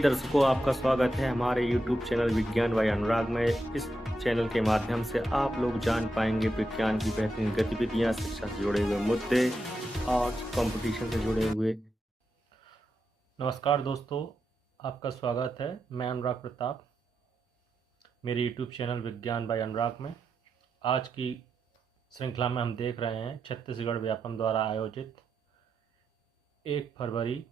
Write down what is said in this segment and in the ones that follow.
दर्शकों, आपका स्वागत है हमारे YouTube चैनल विज्ञान बाय अनुराग में। इस चैनल के माध्यम से आप लोग जान पाएंगे विज्ञान की बेहतरीन गतिविधियां, शिक्षा से जुड़े हुए मुद्दे और कंपटीशन से जुड़े हुए। नमस्कार दोस्तों, आपका स्वागत है। मैं अनुराग प्रताप मेरे YouTube चैनल विज्ञान बाय अनुराग में। आज की श्रृंखला में हम देख रहे हैं छत्तीसगढ़ व्यापम द्वारा आयोजित 1 फरवरी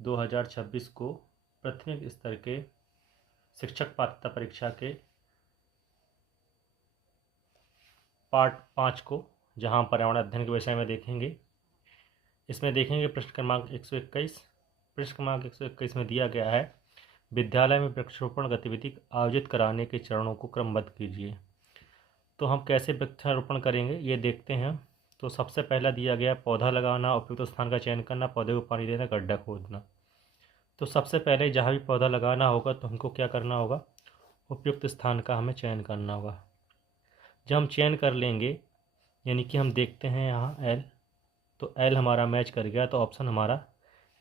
2026 को प्राथमिक स्तर के शिक्षक पात्रता परीक्षा के पार्ट 5 को, जहां पर्यावरण अध्ययन के विषय में देखेंगे। इसमें देखेंगे प्रश्न क्रमांक 121। प्रश्न क्रमांक 121 में दिया गया है, विद्यालय में वृक्षारोपण गतिविधि आयोजित कराने के चरणों को क्रमबद्ध कीजिए। तो हम कैसे वृक्षारोपण करेंगे ये देखते हैं। तो सबसे पहला दिया गया पौधा लगाना, उपयुक्त स्थान का चयन करना, पौधे को पानी देना, गड्ढा खोदना। तो सबसे पहले जहाँ भी पौधा लगाना होगा तो हमको क्या करना होगा, उपयुक्त स्थान का हमें चयन करना होगा। जब हम चयन कर लेंगे, यानी कि हम देखते हैं यहाँ L, तो L हमारा मैच कर गया तो ऑप्शन हमारा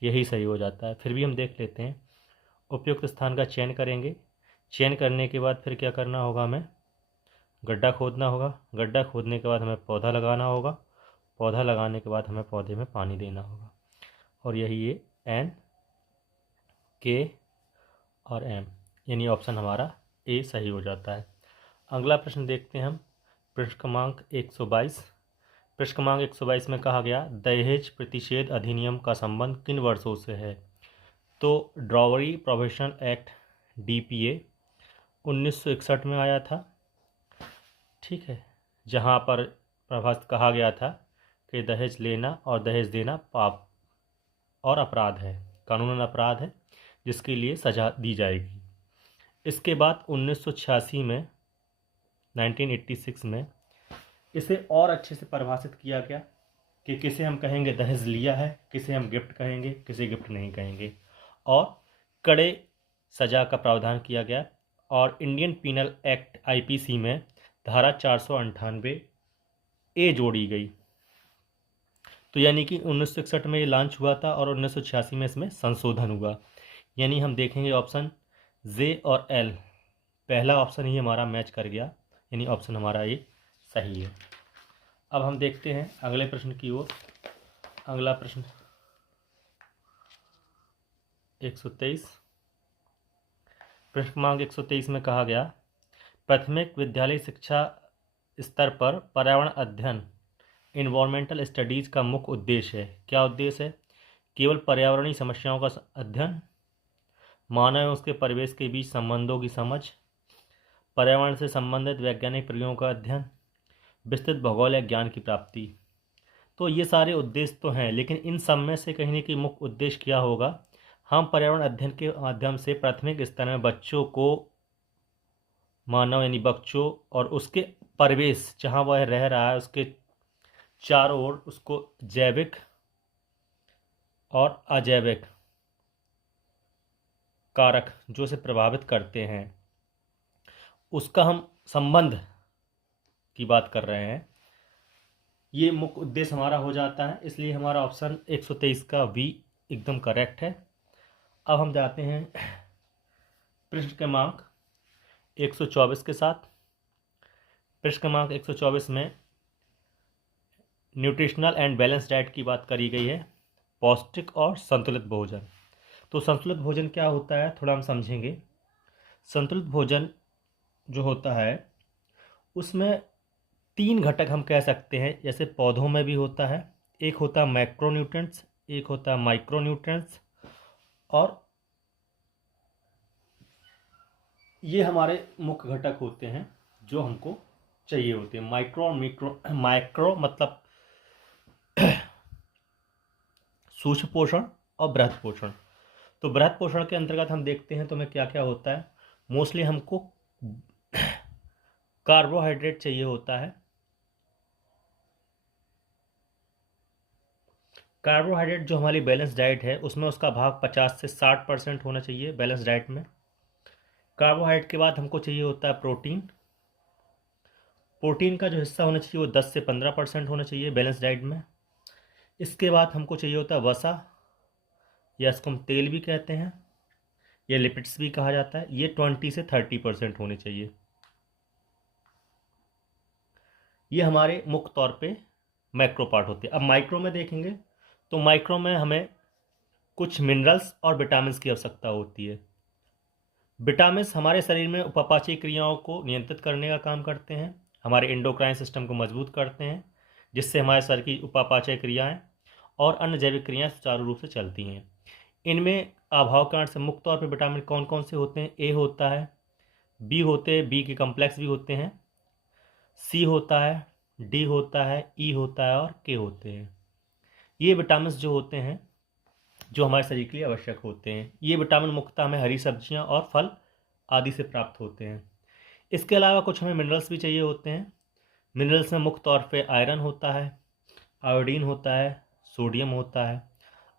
यही सही हो जाता है। फिर भी हम देख लेते हैं, उपयुक्त स्थान का चयन करेंगे। चयन करने के बाद फिर क्या करना होगा, हमें गड्ढा खोदना होगा। गड्ढा खोदने के बाद हमें पौधा लगाना होगा। पौधा लगाने के बाद हमें पौधे में पानी देना होगा। और यही ये N, K और M, यानी ऑप्शन हमारा A सही हो जाता है। अगला प्रश्न देखते हैं हम, प्रश्न क्रमांक 122। प्रश्न क्रमांक 122 में कहा गया, दहेज प्रतिषेध अधिनियम का संबंध किन वर्षों से है। तो ड्रॉवरी प्रोहिबिशन एक्ट DPA 1961 में आया था, ठीक है, जहाँ पर प्रभावित कहा गया था कि दहेज लेना और दहेज देना पाप और अपराध है, कानूनन अपराध है, जिसके लिए सजा दी जाएगी। इसके बाद 1986 में 1986 में इसे और अच्छे से परिभाषित किया गया कि किसे हम कहेंगे दहेज लिया है, किसे हम गिफ्ट कहेंगे, किसे गिफ्ट नहीं कहेंगे, और कड़े सजा का प्रावधान किया गया। और इंडियन पीनल एक्ट IPC में धारा 498A जोड़ी गई। तो यानी कि 1961 में ये लॉन्च हुआ था और 1986 में इसमें संशोधन हुआ। यानी हम देखेंगे ऑप्शन J और L, पहला ऑप्शन ही हमारा मैच कर गया, यानी ऑप्शन हमारा ये सही है। अब हम देखते हैं अगले प्रश्न की ओर। अगला प्रश्न 123। प्रश्न क्रमांक 123 में कहा गया, प्राथमिक विद्यालय शिक्षा स्तर पर पर्यावरण अध्ययन इन्वायरमेंटल स्टडीज़ का मुख्य उद्देश्य है। क्या उद्देश्य है? केवल पर्यावरणीय समस्याओं का अध्ययन, मानव एवं उसके परिवेश के बीच संबंधों की समझ, पर्यावरण से संबंधित वैज्ञानिक प्रयोगों का अध्ययन, विस्तृत भौगोलिक ज्ञान की प्राप्ति। तो ये सारे उद्देश्य तो हैं, लेकिन इन सब में से कहीं न कहीं मुख्य उद्देश्य क्या होगा, हम पर्यावरण अध्ययन के माध्यम से प्राथमिक स्तर में बच्चों को, मानव यानी बच्चों और उसके परिवेश जहाँ वह रह रहा है उसके चारों ओर, उसको जैविक और अजैविक कारक जो से प्रभावित करते हैं, उसका हम संबंध की बात कर रहे हैं। ये मुख्य उद्देश्य हमारा हो जाता है, इसलिए हमारा ऑप्शन 123 का V एकदम करेक्ट है। अब हम जाते हैं प्रश्न क्रमांक 124 के साथ। प्रश्न क्रमांक 124 में न्यूट्रिशनल एंड बैलेंस डाइट की बात करी गई है, पौष्टिक और संतुलित भोजन। तो संतुलित भोजन क्या होता है, थोड़ा हम समझेंगे। संतुलित भोजन जो होता है उसमें 3 घटक हम कह सकते हैं, जैसे पौधों में भी होता है। एक होता है मैक्रोन्यूट्रिएंट्स, एक होता है माइक्रोन्यूट्रिएंट्स, और ये हमारे मुख्य घटक होते हैं जो हमको चाहिए होते हैं। माइक्रो मतलब सूक्ष्म पोषण और बृहद पोषण। तो बृहद पोषण के अंतर्गत हम देखते हैं तो हमें क्या क्या होता है, मोस्टली हमको कार्बोहाइड्रेट चाहिए होता है। कार्बोहाइड्रेट जो हमारी बैलेंस डाइट है उसमें उसका भाग 50 से 60% होना चाहिए बैलेंस डाइट में। कार्बोहाइड्रेट के बाद हमको चाहिए होता है प्रोटीन। प्रोटीन का जो हिस्सा होना चाहिए वो 10 से 15% होना चाहिए बैलेंस डाइट में। इसके बाद हमको चाहिए होता है वसा, या इसको हम तेल भी कहते हैं। ये लिपिड्स भी कहा जाता है, ये 20 से 30% होने चाहिए। ये हमारे मुख्य तौर पे मैक्रो पार्ट होते हैं। अब माइक्रो में देखेंगे तो माइक्रो में हमें कुछ मिनरल्स और विटामिन्स की आवश्यकता होती है। विटामिन्स हमारे शरीर में उपापचयी क्रियाओं को नियंत्रित करने का काम करते हैं, हमारे एंडोक्राइन सिस्टम को मजबूत करते हैं, जिससे हमारे शरीर की उपापचय क्रियाएं और अन्य जैविक क्रियाएं सुचारू रूप से चलती हैं। इनमें अभाव के कारण से मुख्य तौर पर विटामिन कौन कौन से होते हैं? ए होता है, बी होते हैं, बी के कम्प्लेक्स भी होते हैं, सी होता है, डी होता है, ई होता है और के होते हैं। ये विटामिन जो होते हैं जो हमारे शरीर के लिए आवश्यक होते हैं। ये विटामिन मुख्यतः हमें हरी सब्जियां और फल आदि से प्राप्त होते हैं। इसके अलावा कुछ हमें मिनरल्स भी चाहिए होते हैं। मिनरल्स में मुख्य तौर पे आयरन होता है, आयोडीन होता है, सोडियम होता है।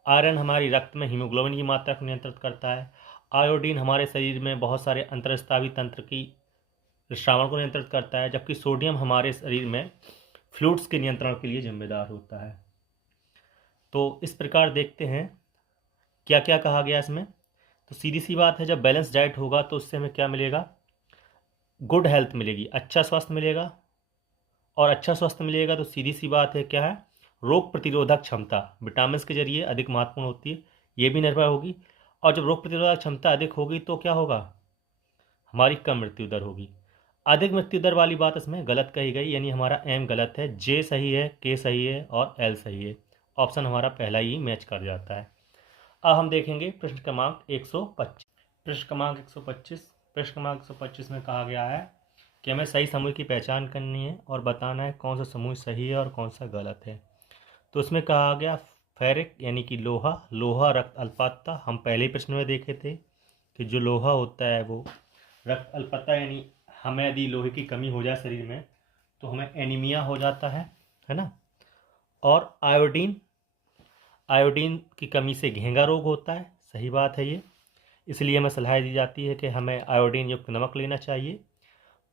आयरन हमारी रक्त में हीमोग्लोबिन की मात्रा को नियंत्रित करता है। आयोडीन हमारे शरीर में बहुत सारे अंतरस्रावी तंत्र की श्रावण को नियंत्रित करता है, जबकि सोडियम हमारे शरीर में फ्लूइड्स के नियंत्रण के लिए जिम्मेदार होता है। तो इस प्रकार देखते हैं क्या क्या कहा गया इसमें। तो सीधी सी बात है, जब बैलेंस डाइट होगा तो उससे हमें क्या मिलेगा? गुड हेल्थ मिलेगी, अच्छा स्वास्थ्य मिलेगा। और अच्छा स्वास्थ्य मिलेगा तो सीधी सी बात है क्या है? रोग प्रतिरोधक क्षमता विटामिन के जरिए अधिक महत्वपूर्ण होती है, ये भी निर्भर होगी। और जब रोग प्रतिरोधक क्षमता अधिक होगी तो क्या होगा? हमारी कम मृत्यु दर होगी। अधिक मृत्यु दर वाली बात इसमें गलत कही गई, यानी हमारा एम गलत है, जे सही है, के सही है और एल सही है। ऑप्शन हमारा पहला ही मैच कर जाता है। अब हम देखेंगे प्रश्न क्रमांक 125। प्रश्न क्रमांक 125 में कहा गया है कि हमें सही समूह की पहचान करनी है और बताना है कौन सा समूह सही है और कौन सा गलत है। तो उसमें कहा गया फेरिक यानी कि लोहा, लोहा रक्त अल्पता। हम पहले प्रश्न में देखे थे कि जो लोहा होता है वो रक्त अल्पता, यानी हमें यदि लोहे की कमी हो जाए शरीर में तो हमें एनीमिया हो जाता है ना। और आयोडीन, आयोडीन की कमी से घेंगा रोग होता है, सही बात है ये। इसलिए हमें सलाह दी जाती है कि हमें आयोडीन युक्त नमक लेना चाहिए।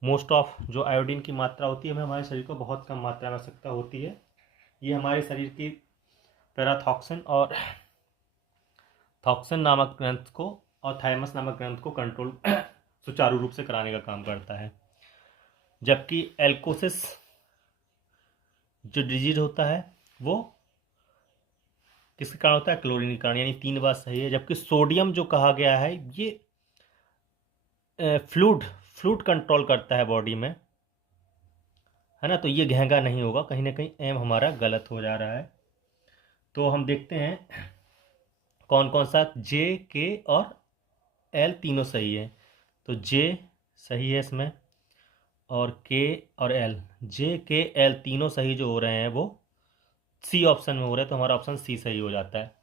मोस्ट ऑफ जो आयोडीन की मात्रा होती है हमें हमारे शरीर को बहुत कम मात्रा में आवश्यकता होती है। ये हमारे शरीर की पैराथॉक्सिन और थॉक्सिन नामक ग्रंथ को और थाइमस नामक ग्रंथ को कंट्रोल सुचारू रूप से कराने का काम करता है। जबकि एल्कोसिस जो डिजीज होता है वो किसके कारण होता है? क्लोरीन के कारण, यानी 3 बात सही है। जबकि सोडियम जो कहा गया है ये फ्लूइड कंट्रोल करता है बॉडी में, है ना। तो ये घेंगा नहीं होगा, कहीं ना कहीं एम हमारा गलत हो जा रहा है। तो हम देखते हैं कौन कौन सा जे, के और एल तीनों सही है। तो जे सही है इसमें, और के और एल, जे के एल तीनों सही जो हो रहे हैं वो सी ऑप्शन में हो रहा है, तो हमारा ऑप्शन सी सही हो जाता है।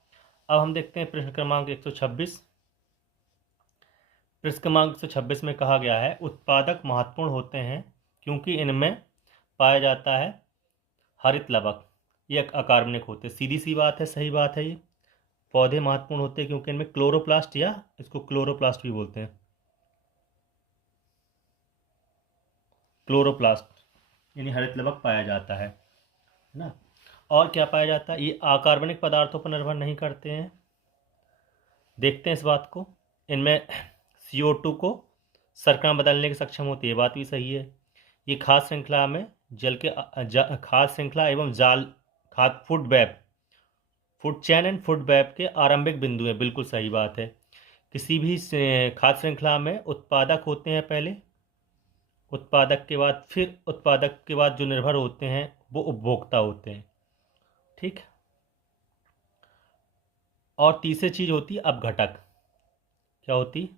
अब हम देखते हैं प्रश्न क्रमांक 126। प्रश्न क्रमांक 126 में कहा गया है उत्पादक महत्वपूर्ण होते हैं क्योंकि इनमें पाया जाता है हरित लवक, ये अकार्बनिक होते हैं। सीधी सी बात है, सही बात है। ये पौधे महत्वपूर्ण होते हैं क्योंकि इनमें क्लोरोप्लास्ट, या इसको क्लोरोप्लास्ट भी बोलते हैं, क्लोरोप्लास्ट यानी हरित लवक पाया जाता है ना। और क्या पाया जाता है? ये अकार्बनिक पदार्थों पर निर्भर नहीं करते हैं। देखते हैं इस बात को, इनमें CO2 को शर्करा में बदलने के सक्षम होती है, बात भी सही है। ये खाद्य श्रृंखला में खाद्य श्रृंखला एवं जाल खाद्य food chain and food web के आरंभिक बिंदु है, बिल्कुल सही बात है। किसी भी खाद्य श्रृंखला में उत्पादक होते हैं पहले, उत्पादक के बाद जो निर्भर होते हैं वो उपभोक्ता होते हैं, ठीक। और तीसरी चीज होती है अपघटक। क्या होती?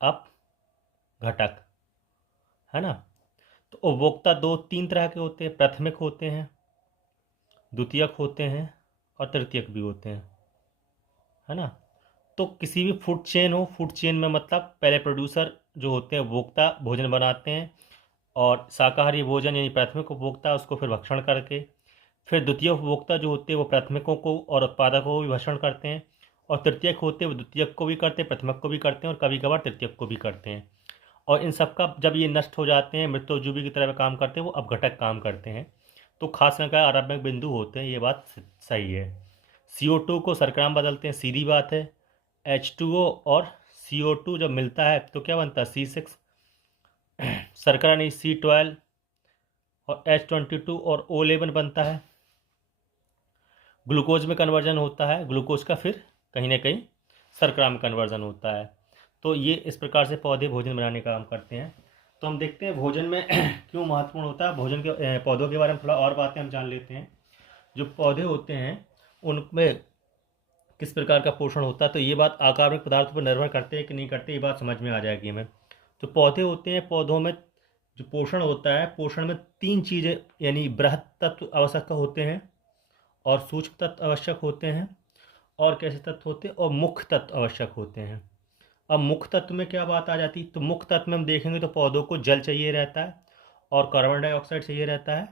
अपघटक, है ना। तो उपभोक्ता 2-3 तरह के होते हैं, प्राथमिक होते हैं, द्वितीयक होते हैं और तृतीयक भी होते हैं, है ना। तो किसी भी फूड चेन हो, फूड चेन में मतलब पहले प्रोड्यूसर जो होते हैं उपभोक्ता भोजन बनाते हैं, और शाकाहारी भोजन यानी प्राथमिक उपभोक्ता उसको फिर भक्षण करके, फिर द्वितीय उपभोक्ता जो होते हैं वो प्राथमिकों को और उत्पादकों को भी भक्षण करते हैं, और तृतीयक होते हैं वो द्वितीयक को भी करते हैं, प्रथमक को भी करते हैं और कभी कभार तृतीयक को भी करते हैं। और इन सब का जब ये नष्ट हो जाते हैं, मृत्युजूबी की तरह काम करते हैं, वो अपघटक काम करते हैं। तो खास संख्या आरंभिक बिंदु होते हैं, ये बात सही है। CO2 को शर्करा में बदलते हैं, सीधी बात है। H2O और CO2 जब मिलता है तो क्या बनता है C6, शर्करा नहीं C12 और H22 और O11 बनता है। ग्लूकोज में कन्वर्जन होता है, ग्लूकोज का फिर कहीं ना कहीं शर्करा में कन्वर्जन होता है। तो ये इस प्रकार से पौधे भोजन बनाने का काम करते हैं। तो हम देखते हैं भोजन में क्यों महत्वपूर्ण होता है। भोजन के पौधों के बारे में थोड़ा और बातें हम जान लेते हैं। जो पौधे होते हैं उनमें किस प्रकार का पोषण होता है, तो ये बात आकारिक पदार्थों पर निर्भर करते हैं कि नहीं करते, ये बात समझ में आ जाएगी हमें। तो पौधे होते हैं, पौधों में जो पोषण होता है, पोषण में 3 चीज़ें यानी बृहत तत्व आवश्यक होते हैं और सूक्ष्म तत्व आवश्यक होते हैं और कैसे तत्व होते हैं और मुख्य तत्व आवश्यक होते हैं। अब मुख्य तत्व में क्या बात आ जाती, तो मुख्य तत्व में हम देखेंगे तो पौधों को जल चाहिए रहता है और कार्बन डाइऑक्साइड चाहिए रहता है,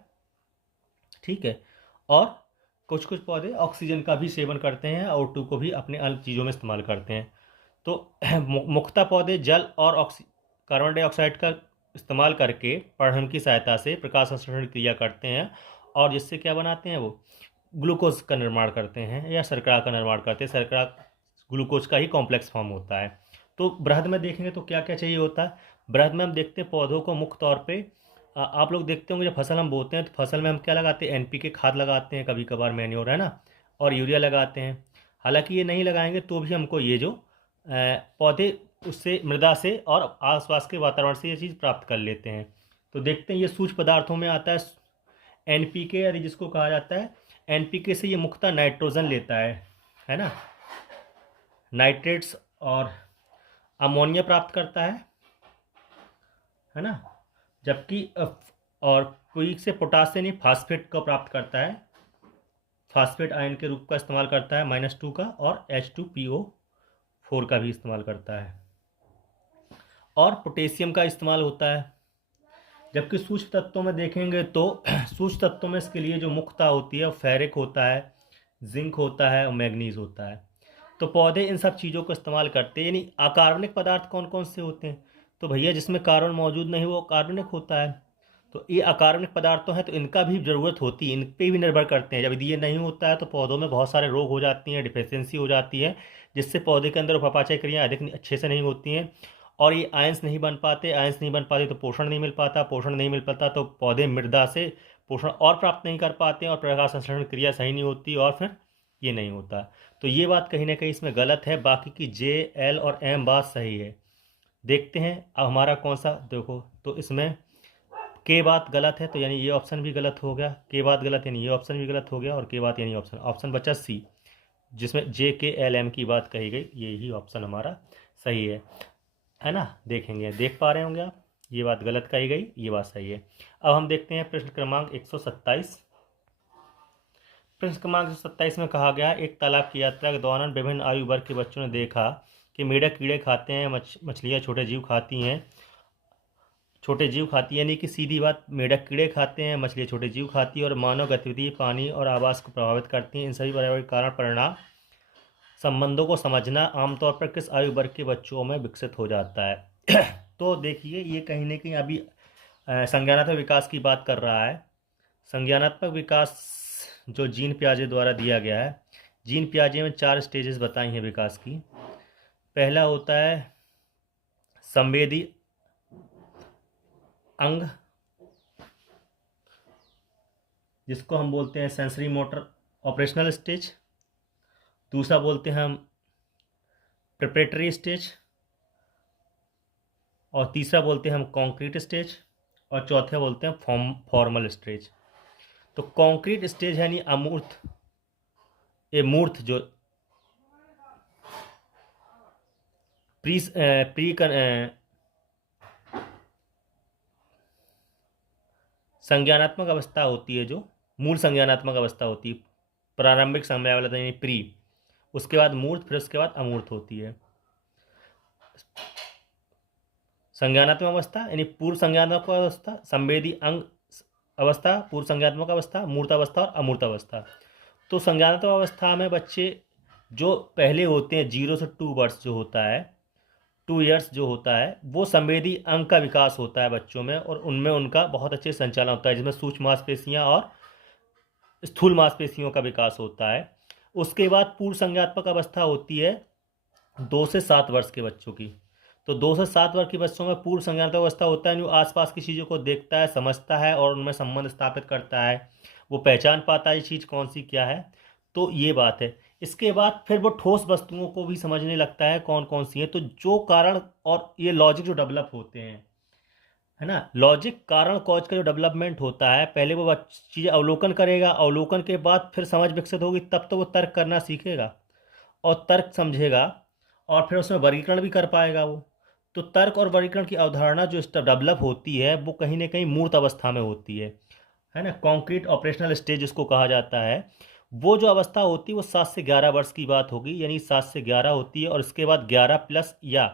ठीक है। और कुछ कुछ पौधे ऑक्सीजन का भी सेवन करते हैं और O2 को भी अपने अन्य चीज़ों में इस्तेमाल करते हैं। तो मुख्यतः पौधे जल और कार्बन डाइऑक्साइड का इस्तेमाल करके परागण की सहायता से प्रकाश संश्लेषण क्रिया करते हैं और जिससे क्या बनाते हैं, वो ग्लूकोज का निर्माण करते हैं या शर्करा का निर्माण करते हैं। शर्करा ग्लूकोज का ही कॉम्प्लेक्स फॉर्म होता है। तो बृहद में देखेंगे तो क्या क्या चाहिए होता है। बृहद में हम देखते हैं पौधों को मुख्य तौर पे आप लोग देखते होंगे जब फसल हम बोते हैं तो फसल में हम क्या लगाते हैं, NPK खाद लगाते हैं, कभी कभार मैन्योर, है ना, और यूरिया लगाते हैं। हालांकि ये नहीं लगाएंगे तो भी हमको ये जो पौधे उससे मृदा से और आसपास के वातावरण से ये चीज़ प्राप्त कर लेते हैं। तो देखते हैं ये सूक्ष्म पदार्थों में आता है NPK, यदि जिसको कहा जाता है। NPK से ये मुख्यतः नाइट्रोजन लेता है ना, नाइट्रेट्स और अमोनिया प्राप्त करता है ना, जबकि और कोई से पोटासियम नहीं फास्फेट का प्राप्त करता है, फास्फेट आयन के रूप का इस्तेमाल करता है -2 का, और H2PO4 का भी इस्तेमाल करता है और पोटेशियम का इस्तेमाल होता है। जबकि सूक्ष्म तत्वों में देखेंगे तो सूक्ष्म तत्वों में इसके लिए जो मुख्यता होती है वो फेरिक होता है, जिंक होता है और मैग्नीज होता है। तो पौधे इन सब चीज़ों को इस्तेमाल करते हैं। यानी अकार्बनिक पदार्थ कौन कौन से होते हैं, तो भैया जिसमें कार्बन मौजूद नहीं वो कार्बनिक होता है। तो ये अकार्बनिक पदार्थों हैं तो इनका भी ज़रूरत होती है, इन पे भी निर्भर करते हैं। जब ये नहीं होता है तो पौधों में बहुत सारे रोग हो जाती हैं, डिफिशियंसी हो जाती है, जिससे पौधे के अंदर उपापचय क्रियाएँ अधिक अच्छे से नहीं होती हैं और ये आयंस नहीं बन पाते, तो पोषण नहीं मिल पाता तो पौधे मृदा से पोषण और प्राप्त नहीं कर पाते और प्रकाश संश्लेषण क्रिया सही नहीं होती और फिर ये नहीं होता। तो ये बात कहीं ना कहीं इसमें गलत है, बाकी की J, L और M बात सही है। देखते हैं अब हमारा कौन सा, देखो तो इसमें K बात गलत है, तो यानी ये ऑप्शन भी गलत हो गया। K बात गलत यानी ये ऑप्शन भी गलत हो गया और K बात यानी ऑप्शन बचा C, जिसमें J, K, L, M की बात कही गई, यही ऑप्शन हमारा सही है ना। देखेंगे, देख पा रहे होंगे आप, ये बात गलत कही गई, ये बात सही है। अब हम देखते हैं प्रश्न क्रमांक 127। प्रश्न क्रमांक 127 में कहा गया, एक तालाब की यात्रा के दौरान विभिन्न आयु वर्ग के बच्चों ने देखा कि मेढक कीड़े खाते हैं, मछलियाँ छोटे जीव खाती हैं, यानी कि सीधी बात, मेढक कीड़े खाते हैं, मछलियाँ छोटे जीव खाती हैं और मानव गतिविधि पानी और आवास को प्रभावित करती हैं। इन सभी पर्यावरणीय कारण परिणाम संबंधों को समझना आमतौर पर किस आयु वर्ग के बच्चों में विकसित हो जाता है। तो देखिए ये कहीं ना कहीं अभी संज्ञानात्मक विकास की बात कर रहा है। संज्ञानात्मक विकास जो जीन पियाजे द्वारा दिया गया है। जीन पियाजे में 4 स्टेजेस बताई हैं विकास की। पहला होता है संवेदी अंग, जिसको हम बोलते हैं सेंसरी मोटर ऑपरेशनल स्टेज। दूसरा बोलते हैं हम प्रिपरेटरी स्टेज और तीसरा बोलते हैं हम कॉन्क्रीट स्टेज और चौथा बोलते हैं फॉर्मल स्टेज। तो कॉन्क्रीट स्टेज यानी अमूर्त, मूर्त जो संज्ञानात्मक अवस्था होती है, जो मूल संज्ञानात्मक अवस्था होती है, प्रारंभिक समयावधि यानी प्री, उसके बाद मूर्त, फिर उसके बाद अमूर्त होती है। संज्ञानात्मक अवस्था यानी पूर्व संज्ञानात्मक अवस्था, संवेदी अंग अवस्था, पूर्व संज्ञानात्मक अवस्था, मूर्त अवस्था और अमूर्त अवस्था। तो संज्ञानात्मक अवस्था में बच्चे जो पहले होते हैं 0 से 2 वर्ष जो होता है, 2 ईयर्स जो होता है, वो संवेदी अंग का विकास होता है बच्चों में और उनमें उनका बहुत अच्छे संचालन होता है, जिसमें सूक्ष्म मांसपेशियाँ और स्थूल मांसपेशियों का विकास होता है। उसके बाद पूर्व संज्ञानात्मक अवस्था होती है 2 से 7 वर्ष के बच्चों की। तो 2 से 7 वर्ष के बच्चों में पूर्व संज्ञानात्मक अवस्था होता है, जो आसपास की चीज़ों को देखता है, समझता है और उनमें संबंध स्थापित करता है, वो पहचान पाता है ये चीज़ कौन सी क्या है। तो ये बात है। इसके बाद फिर वो ठोस वस्तुओं को भी समझने लगता है कौन कौन सी है। तो जो कारण और ये लॉजिक जो डेवलप होते हैं, है ना, लॉजिक कारण कॉज का जो डेवलपमेंट होता है, पहले वो चीज़ें अवलोकन करेगा, अवलोकन के बाद फिर समझ विकसित होगी, तब तो वो तर्क करना सीखेगा और तर्क समझेगा और फिर उसमें वर्गीकरण भी कर पाएगा वो। तो तर्क और वर्गीकरण की अवधारणा जो डेवलप होती है वो कहीं ना कहीं मूर्त अवस्था में होती है ना, कॉन्क्रीट ऑपरेशनल स्टेज जिसको कहा जाता है। वो जो अवस्था होती है वो 7 से 11 वर्ष की बात होगी, यानी 7 से 11 होती है। और इसके बाद 11 प्लस या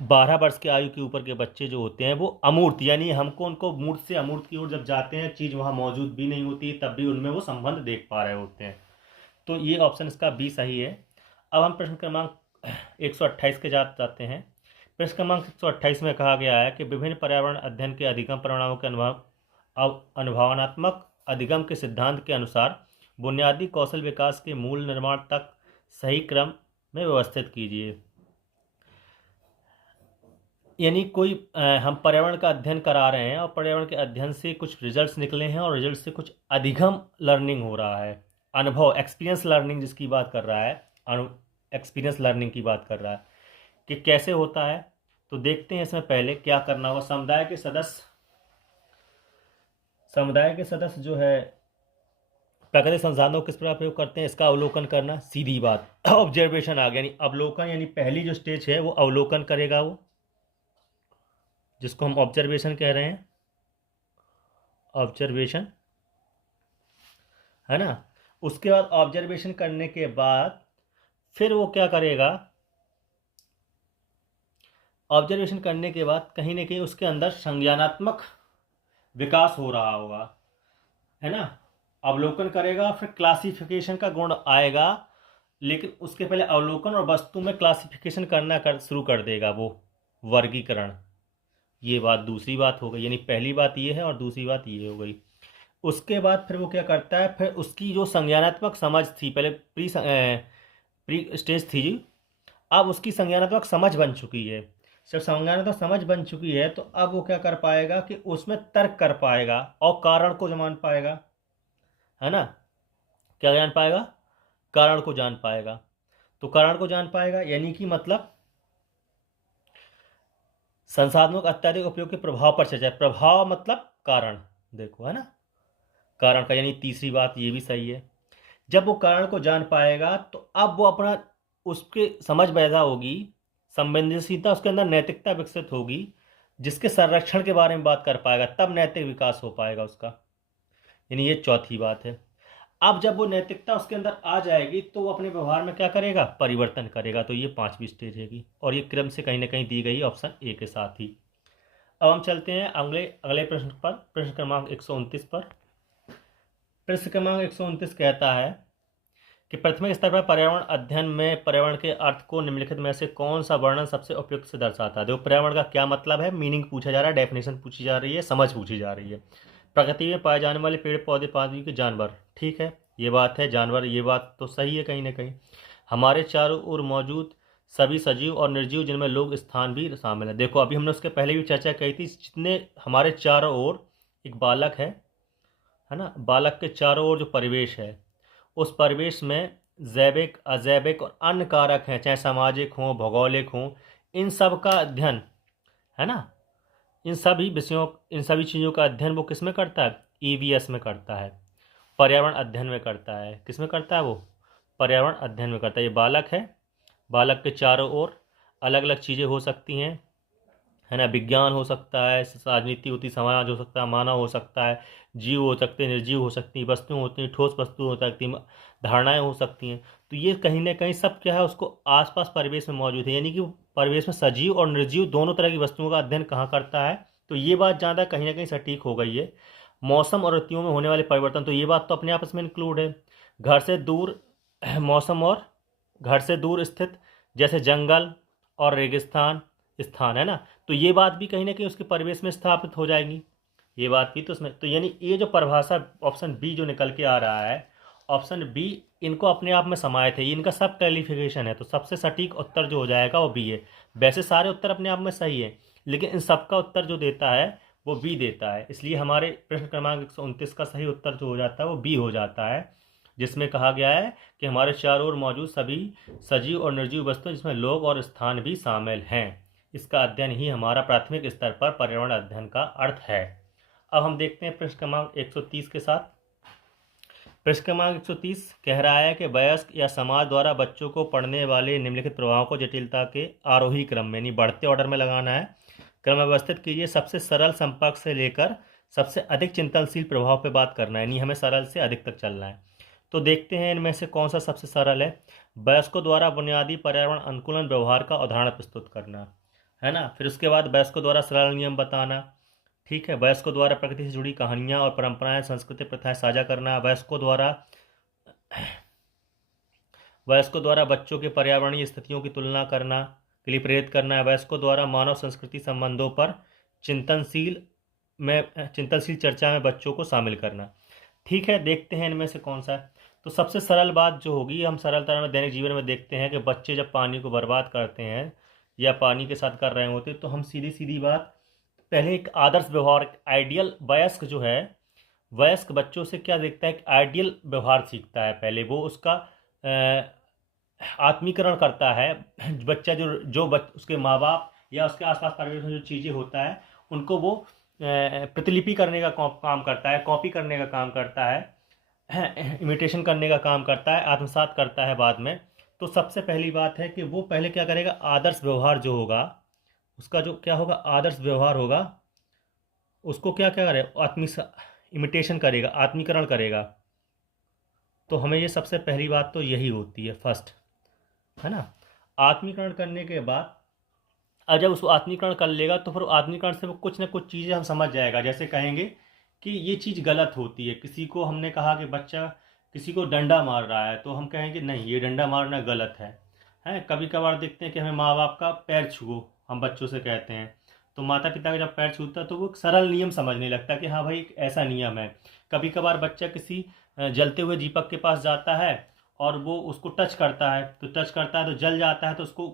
12 वर्ष के आयु के ऊपर के बच्चे जो होते हैं वो अमूर्त, यानी हमको उनको मूर्त से अमूर्त की ओर जब जाते हैं, चीज़ वहाँ मौजूद भी नहीं होती तब भी उनमें वो संबंध देख पा रहे होते हैं। तो ये ऑप्शन इसका बी सही है। अब हम प्रश्न क्रमांक 128 के जाते हैं। प्रश्न क्रमांक 128 में कहा गया है कि विभिन्न पर्यावरण अध्ययन के अधिगम परिणामों के अनुभवात्मक अधिगम के सिद्धांत के अनुसार बुनियादी कौशल विकास के मूल निर्माण तक सही क्रम में व्यवस्थित कीजिए। यानी कोई हम पर्यावरण का अध्ययन करा रहे हैं और पर्यावरण के अध्ययन से कुछ रिजल्ट्स निकले हैं और रिजल्ट से कुछ अधिगम लर्निंग हो रहा है, अनुभव एक्सपीरियंस लर्निंग जिसकी बात कर रहा है, एक्सपीरियंस लर्निंग की बात कर रहा है कि कैसे होता है। तो देखते हैं इसमें पहले क्या करना होगा। समुदाय के सदस्य जो है प्राकृतिक संसाधनों को किस प्रकार प्रयोग करते हैं इसका अवलोकन करना, सीधी बात। ऑब्जर्वेशन आ गया, यानी अवलोकन, यानी पहली जो स्टेज है वो अवलोकन करेगा वो, जिसको हम ऑब्जर्वेशन कह रहे हैं, ऑब्जर्वेशन, है ना। उसके बाद ऑब्जर्वेशन करने के बाद फिर वो क्या करेगा, ऑब्जर्वेशन करने के बाद कहीं ना कहीं उसके अंदर संज्ञानात्मक विकास हो रहा होगा, है ना। अवलोकन करेगा फिर क्लासिफिकेशन का गुण आएगा, लेकिन उसके पहले अवलोकन और वस्तु में क्लासिफिकेशन करना शुरू कर देगा वो, वर्गीकरण। ये बात दूसरी बात हो गई, यानी पहली बात ये है और दूसरी बात ये हो गई। उसके बाद फिर वो क्या करता है, फिर उसकी जो संज्ञानात्मक समझ थी, पहले प्री स्टेज थी जी, अब उसकी संज्ञानात्मक समझ बन चुकी है। जब संज्ञानात्मक समझ बन चुकी है तो अब वो क्या कर पाएगा कि उसमें तर्क कर पाएगा और कारण को जान पाएगा, है ना। क्या जान पाएगा, कारण को जान पाएगा। तो कारण को जान पाएगा यानी कि मतलब संसाधनों का अत्यधिक उपयोग के प्रभाव पर चर्चा। प्रभाव मतलब कारण, देखो, है ना, कारण का, यानी तीसरी बात ये भी सही है। जब वो कारण को जान पाएगा तो अब वो अपना, उसके समझ पैदा होगी, संवेदनशीलता उसके अंदर, नैतिकता विकसित होगी, जिसके संरक्षण के बारे में बात कर पाएगा, तब नैतिक विकास हो पाएगा उसका, यानी ये चौथी बात है। अब जब वो नैतिकता उसके अंदर आ जाएगी तो वो अपने व्यवहार में क्या करेगा, परिवर्तन करेगा। तो ये पांचवी स्टेज हैगी और ये क्रम से कहीं ना कहीं दी गई ऑप्शन ए के साथ ही। अब हम चलते हैं अगले अगले प्रश्न पर, प्रश्न क्रमांक 129 पर। प्रश्न क्रमांक 129 कहता है कि प्राथमिक स्तर पर पर्यावरण अध्ययन में पर्यावरण के अर्थ को निम्नलिखित में से कौन सा वर्णन सबसे उपयुक्त से दर्शाता है। देखो, पर्यावरण का क्या मतलब है, मीनिंग पूछा जा रहा है, डेफिनेशन पूछी जा रही है, समझ पूछी जा रही है। प्रकृति में पाए जाने वाले पेड़ पौधे, पानी के जानवर, ठीक है, ये बात है, जानवर, ये बात तो सही है कहीं ना कहीं। हमारे चारों ओर मौजूद सभी सजीव और निर्जीव जिनमें लोग स्थान भी शामिल है। देखो, अभी हमने उसके पहले भी चर्चा की थी, जितने हमारे चारों ओर एक बालक है ना, बालक के चारों ओर जो परिवेश है, उस परिवेश में जैविक, अजैविक और अन्य कारक हैं, चाहे सामाजिक हों, भौगोलिक हों, इन सब का अध्ययन, है ना, इन सभी विषयों, इन सभी चीज़ों का अध्ययन वो किस में करता है, ईवीएस में करता है, पर्यावरण अध्ययन में करता है। किस में करता है वो, पर्यावरण अध्ययन में करता है। ये बालक है, बालक के चारों ओर अलग अलग चीज़ें हो सकती हैं, है ना, विज्ञान हो सकता है, राजनीति होती, समाज हो सकता है, मानव हो सकता है, जीव हो सकते हैं, निर्जीव हो सकती हैं, वस्तुएं होती हैं, ठोस वस्तु हो सकती हैं, धारणाएं हो सकती हैं। तो ये कहीं ना कहीं सब क्या है, उसको आसपास परिवेश में मौजूद है, यानी कि परिवेश में सजीव और निर्जीव दोनों तरह की वस्तुओं का अध्ययन कहाँ करता है। तो ये बात ज़्यादा कहीं ना कहीं सटीक हो गई है। मौसम और ऋतुओं में होने वाले परिवर्तन, तो ये बात तो अपने आपस में इंक्लूड है। घर से दूर मौसम और घर से दूर स्थित जैसे जंगल और रेगिस्तान स्थान, है ना, तो ये बात भी कहीं ना कहीं उसके परिवेश में स्थापित हो जाएगी। ये बात भी तो उसमें, तो यानी ये जो परिभाषा ऑप्शन बी जो निकल के आ रहा है, ऑप्शन बी इनको अपने आप में समाये थे, इनका सब क्वालिफिकेशन है, तो सबसे सटीक उत्तर जो हो जाएगा वो बी है। वैसे सारे उत्तर अपने आप में सही है, लेकिन इन सबका उत्तर जो देता है वो बी देता है, इसलिए हमारे प्रश्न क्रमांक 129 का सही उत्तर जो हो जाता है वो बी हो जाता है, जिसमें कहा गया है कि हमारे चारों ओर मौजूद सभी सजीव और निर्जीव वस्तुएं जिसमें लोग और स्थान भी शामिल हैं, इसका अध्ययन ही हमारा प्राथमिक स्तर पर पर्यावरण अध्ययन का अर्थ है। अब हम देखते हैं प्रश्न क्रमांक 130 के साथ। प्रश्न क्रमांक 130 कह रहा है कि वयस्क या समाज द्वारा बच्चों को पढ़ने वाले निम्नलिखित प्रभावों को जटिलता के आरोही क्रम में, यानी बढ़ते ऑर्डर में लगाना है, क्रम व्यवस्थित कीजिए। सबसे सरल संपर्क से लेकर सबसे अधिक चिंतनशील प्रभाव पे बात करना है, यानी हमें सरल से अधिक तक चलना है। तो देखते हैं इनमें से कौन सा सबसे सरल है। वयस्कों द्वारा बुनियादी पर्यावरण अनुकूलन व्यवहार का उदाहरण प्रस्तुत करना है ना। फिर उसके बाद वयस्कों द्वारा सरल नियम बताना, ठीक है। वयस्कों द्वारा प्रकृति से जुड़ी कहानियाँ और परंपराएं, संस्कृति, प्रथाएं साझा करना। वयस्कों द्वारा बच्चों के पर्यावरणीय स्थितियों की तुलना करना के लिए प्रेरित करना है। वयस्कों द्वारा मानव संस्कृति संबंधों पर चिंतनशील चर्चा में बच्चों को शामिल करना। ठीक है, देखते हैं इनमें से कौन सा है। तो सबसे सरल बात जो होगी, हम सरलता में दैनिक जीवन में देखते हैं कि बच्चे जब पानी को बर्बाद करते हैं या पानी के साथ कर रहे होते तो हम सीधी सीधी बात, पहले एक आदर्श व्यवहार, आइडियल वयस्क जो है, वयस्क बच्चों से क्या देखता है, एक आइडियल व्यवहार सीखता है। पहले वो उसका आत्मीकरण करता है। बच्चा उसके माँ बाप या उसके आसपास परिवेश में जो चीज़ें होता है उनको वो प्रतिलिपि करने का काम करता है, कॉपी करने का काम करता है, इमिटेशन करने का काम करता है, आत्मसात करता है बाद में। तो सबसे पहली बात है कि वो पहले क्या करेगा, आदर्श व्यवहार जो होगा उसका जो क्या होगा, आदर्श व्यवहार होगा, उसको क्या क्या करेगा, इमिटेशन करेगा, आत्मीकरण करेगा। तो हमें ये सबसे पहली बात तो यही होती है, फर्स्ट, है ना। आत्मीकरण करने के बाद अब जब उसको आत्मीकरण कर लेगा तो फिर आत्मीकरण से वो कुछ ना कुछ चीज़ें हम समझ जाएगा। जैसे कहेंगे कि ये चीज़ गलत होती है, किसी को हमने कहा कि बच्चा किसी को डंडा मार रहा है तो हम कहेंगे नहीं, ये डंडा मारना गलत है। कभी कभार देखते हैं कि हमें माँ बाप का पैर छुओ, हम बच्चों से कहते हैं, तो माता पिता का जब पैर छूता है तो वो एक सरल नियम समझने लगता है कि हाँ भाई एक ऐसा नियम है। कभी कभार बच्चा किसी जलते हुए दीपक के पास जाता है और वो उसको टच करता है तो जल जाता है, तो उसको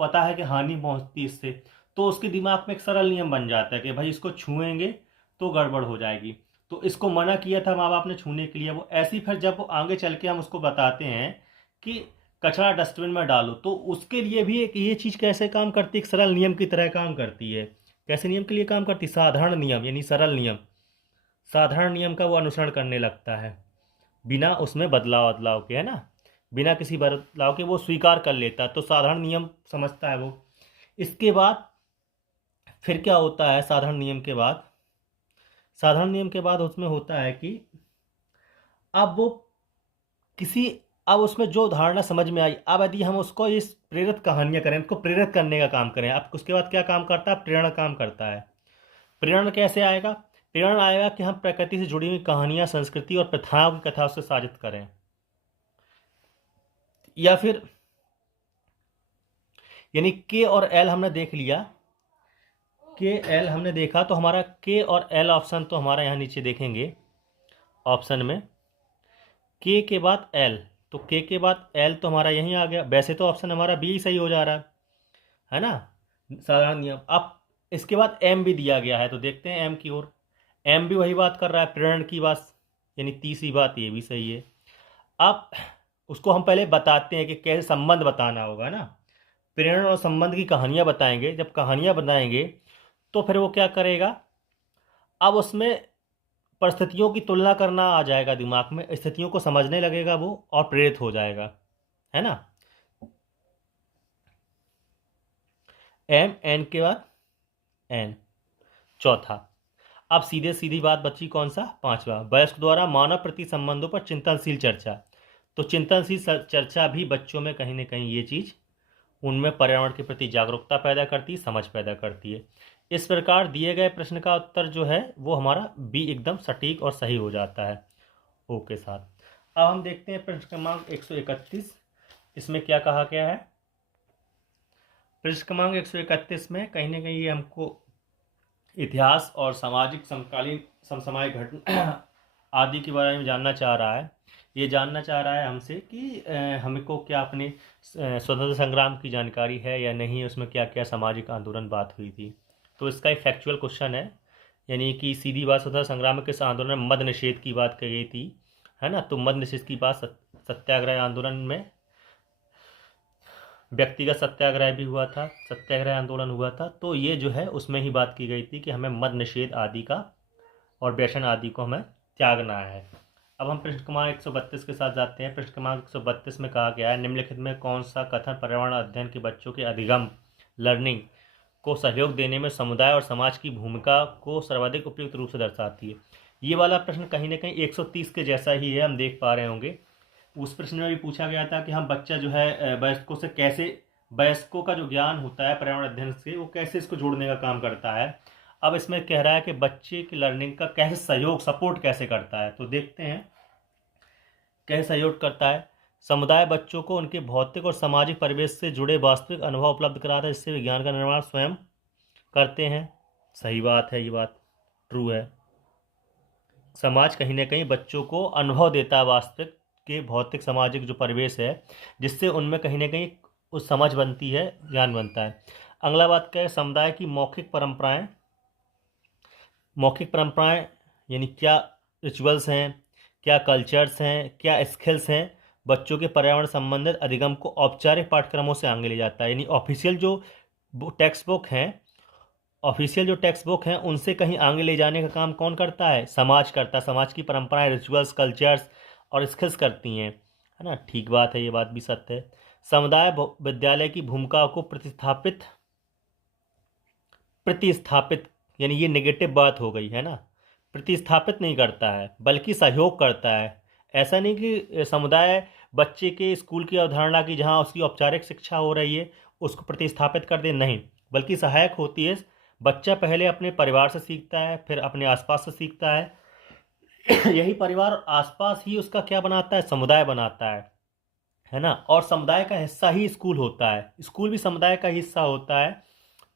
पता है कि हानि पहुंचती इससे, तो उसके दिमाग में एक सरल नियम बन जाता है कि भाई इसको छुएंगे तो गड़बड़ हो जाएगी, तो इसको मना किया था माँ बाप ने छूने के लिए। वो ऐसी फिर जब वो आगे चल के हम उसको बताते हैं कि कचरा डस्टबिन में डालो, तो उसके लिए भी एक ये चीज़ कैसे काम करती है, एक सरल नियम की तरह काम करती है। कैसे नियम के लिए काम करती है, साधारण नियम, यानी सरल नियम, साधारण नियम का वो अनुसरण करने लगता है बिना उसमें बदलाव के, है ना, बिना किसी बदलाव के वो स्वीकार कर लेता है, तो साधारण नियम समझता है वो। इसके बाद फिर क्या होता है, साधारण नियम के बाद उसमें होता है कि अब वो अब उसमें जो धारणा समझ में आई, अब यदि हम उसको इस प्रेरित कहानियां करें, उसको प्रेरित करने का काम करें, अब उसके बाद क्या काम करता है, प्रेरणा काम करता है। प्रेरणा कैसे आएगा, प्रेरणा आएगा कि हम प्रकृति से जुड़ी हुई कहानियां, संस्कृति और प्रथाओं की कथा से साझित करें, या फिर यानी के और एल हमने देख लिया, के एल हमने देखा, तो हमारा के और एल ऑप्शन तो हमारा यहाँ नीचे देखेंगे ऑप्शन में, के के बाद एल, तो के के बाद एल तो हमारा यहीं आ गया। वैसे तो ऑप्शन हमारा बी सही हो जा रहा है ना, साधारण नियम। अब इसके बाद एम भी दिया गया है, तो देखते हैं एम की ओर। एम भी वही बात कर रहा है, प्रेरण की बात, यानी तीसरी बात ये भी सही है। अब उसको हम पहले बताते हैं कि कैसे संबंध बताना होगा ना, प्रेरण और संबंध की कहानियां बताएंगे। जब कहानियां बताएंगे तो फिर वो क्या करेगा, अब उसमें परिस्थितियों की तुलना करना आ जाएगा दिमाग में, स्थितियों को समझने लगेगा वो और प्रेरित हो जाएगा, है ना। एम, एन के बाद एन, चौथा। अब सीधे सीधी बात बची, कौन सा, पांचवा, वयस्क द्वारा मानव प्रति संबंधों पर चिंतनशील चर्चा। तो चिंतनशील चर्चा भी बच्चों में कहीं ना कहीं ये चीज़ उनमें पर्यावरण के प्रति जागरूकता पैदा करती है, समझ पैदा करती है। इस प्रकार दिए गए प्रश्न का उत्तर जो है वो हमारा बी एकदम सटीक और सही हो जाता है ओ के साथ। अब हम देखते हैं प्रश्न क्रमांक 131, इसमें क्या कहा गया है। प्रश्न क्रमांक 131 में कहीं ना कहीं ये हमको इतिहास और सामाजिक समकालीन समसामयिक घटना आदि के बारे में जानना चाह रहा है। ये जानना चाह रहा है हमसे कि हमको क्या अपने स्वतंत्रता संग्राम की जानकारी है या नहीं, उसमें क्या क्या सामाजिक आंदोलन बात हुई थी। तो इसका एक फैक्चुअल क्वेश्चन है, यानी कि सीधी बात स्वतंत्रता संग्राम में किस आंदोलन में मद्य निषेध की बात कही गई थी, है ना। तो मद्य निषेध की बात सत्याग्रह आंदोलन में, व्यक्तिगत सत्याग्रह भी हुआ था, सत्याग्रह आंदोलन हुआ था, तो ये जो है उसमें ही बात की गई थी कि हमें मद्य निषेध आदि का और व्यसन आदि को हमें त्यागना है। अब हम पृष्ठ क्रमांक 132 के साथ जाते हैं। पृष्ठ क्रमांक 132 में कहा गया है, निम्नलिखित में कौन सा कथन पर्यावरण अध्ययन के बच्चों के अधिगम लर्निंग को सहयोग देने में समुदाय और समाज की भूमिका को सर्वाधिक उपयुक्त रूप से दर्शाती है। ये वाला प्रश्न कहीं ना कहीं 130 के जैसा ही है, हम देख पा रहे होंगे। उस प्रश्न में भी पूछा गया था कि हम बच्चा जो है वयस्कों से कैसे, वयस्कों का जो ज्ञान होता है पर्यावरण अध्ययन से, वो कैसे इसको जोड़ने का काम करता है। अब इसमें कह रहा है कि बच्चे की लर्निंग का कैसे सहयोग, सपोर्ट कैसे करता है। तो देखते हैं कैसे सहयोग करता है। समुदाय बच्चों को उनके भौतिक और सामाजिक परिवेश से जुड़े वास्तविक अनुभव उपलब्ध कराता है, जिससे विज्ञान का निर्माण स्वयं करते हैं। सही बात है, ये बात ट्रू है। समाज कहीं ना कहीं बच्चों को अनुभव देता है वास्तविक के भौतिक सामाजिक जो परिवेश है, जिससे उनमें कहीं ना कहीं उस समझ बनती है, ज्ञान बनता है। अगला बात क्या है, समुदाय की मौखिक परंपराएं। मौखिक परंपराएं यानी क्या रिचुअल्स हैं, क्या कल्चर्स हैं, क्या स्किल्स हैं, बच्चों के पर्यावरण संबंधित अधिगम को औपचारिक पाठ्यक्रमों से आगे ले जाता है। यानी ऑफिशियल जो टेक्स्ट बुक हैं, ऑफिशियल जो टेक्स्ट बुक हैं उनसे कहीं आगे ले जाने का काम कौन करता है, समाज करता है। समाज की परंपराएं, रिचुअल्स, कल्चर्स और स्किल्स करती हैं, है ना। ठीक बात है, ये बात भी सत्य है। समुदाय विद्यालय की भूमिका को प्रतिस्थापित प्रतिस्थापित यानी ये नेगेटिव बात हो गई, है ना। प्रतिस्थापित नहीं करता है बल्कि सहयोग करता है। ऐसा नहीं कि समुदाय बच्चे के स्कूल की अवधारणा की जहाँ उसकी औपचारिक शिक्षा हो रही है उसको प्रतिस्थापित कर दे, नहीं, बल्कि सहायक होती है। बच्चा पहले अपने परिवार से सीखता है, फिर अपने आसपास से सीखता है। यही परिवार और आसपास ही उसका क्या बनाता है, समुदाय बनाता है ना। और समुदाय का हिस्सा ही स्कूल होता है, स्कूल भी समुदाय का हिस्सा होता है।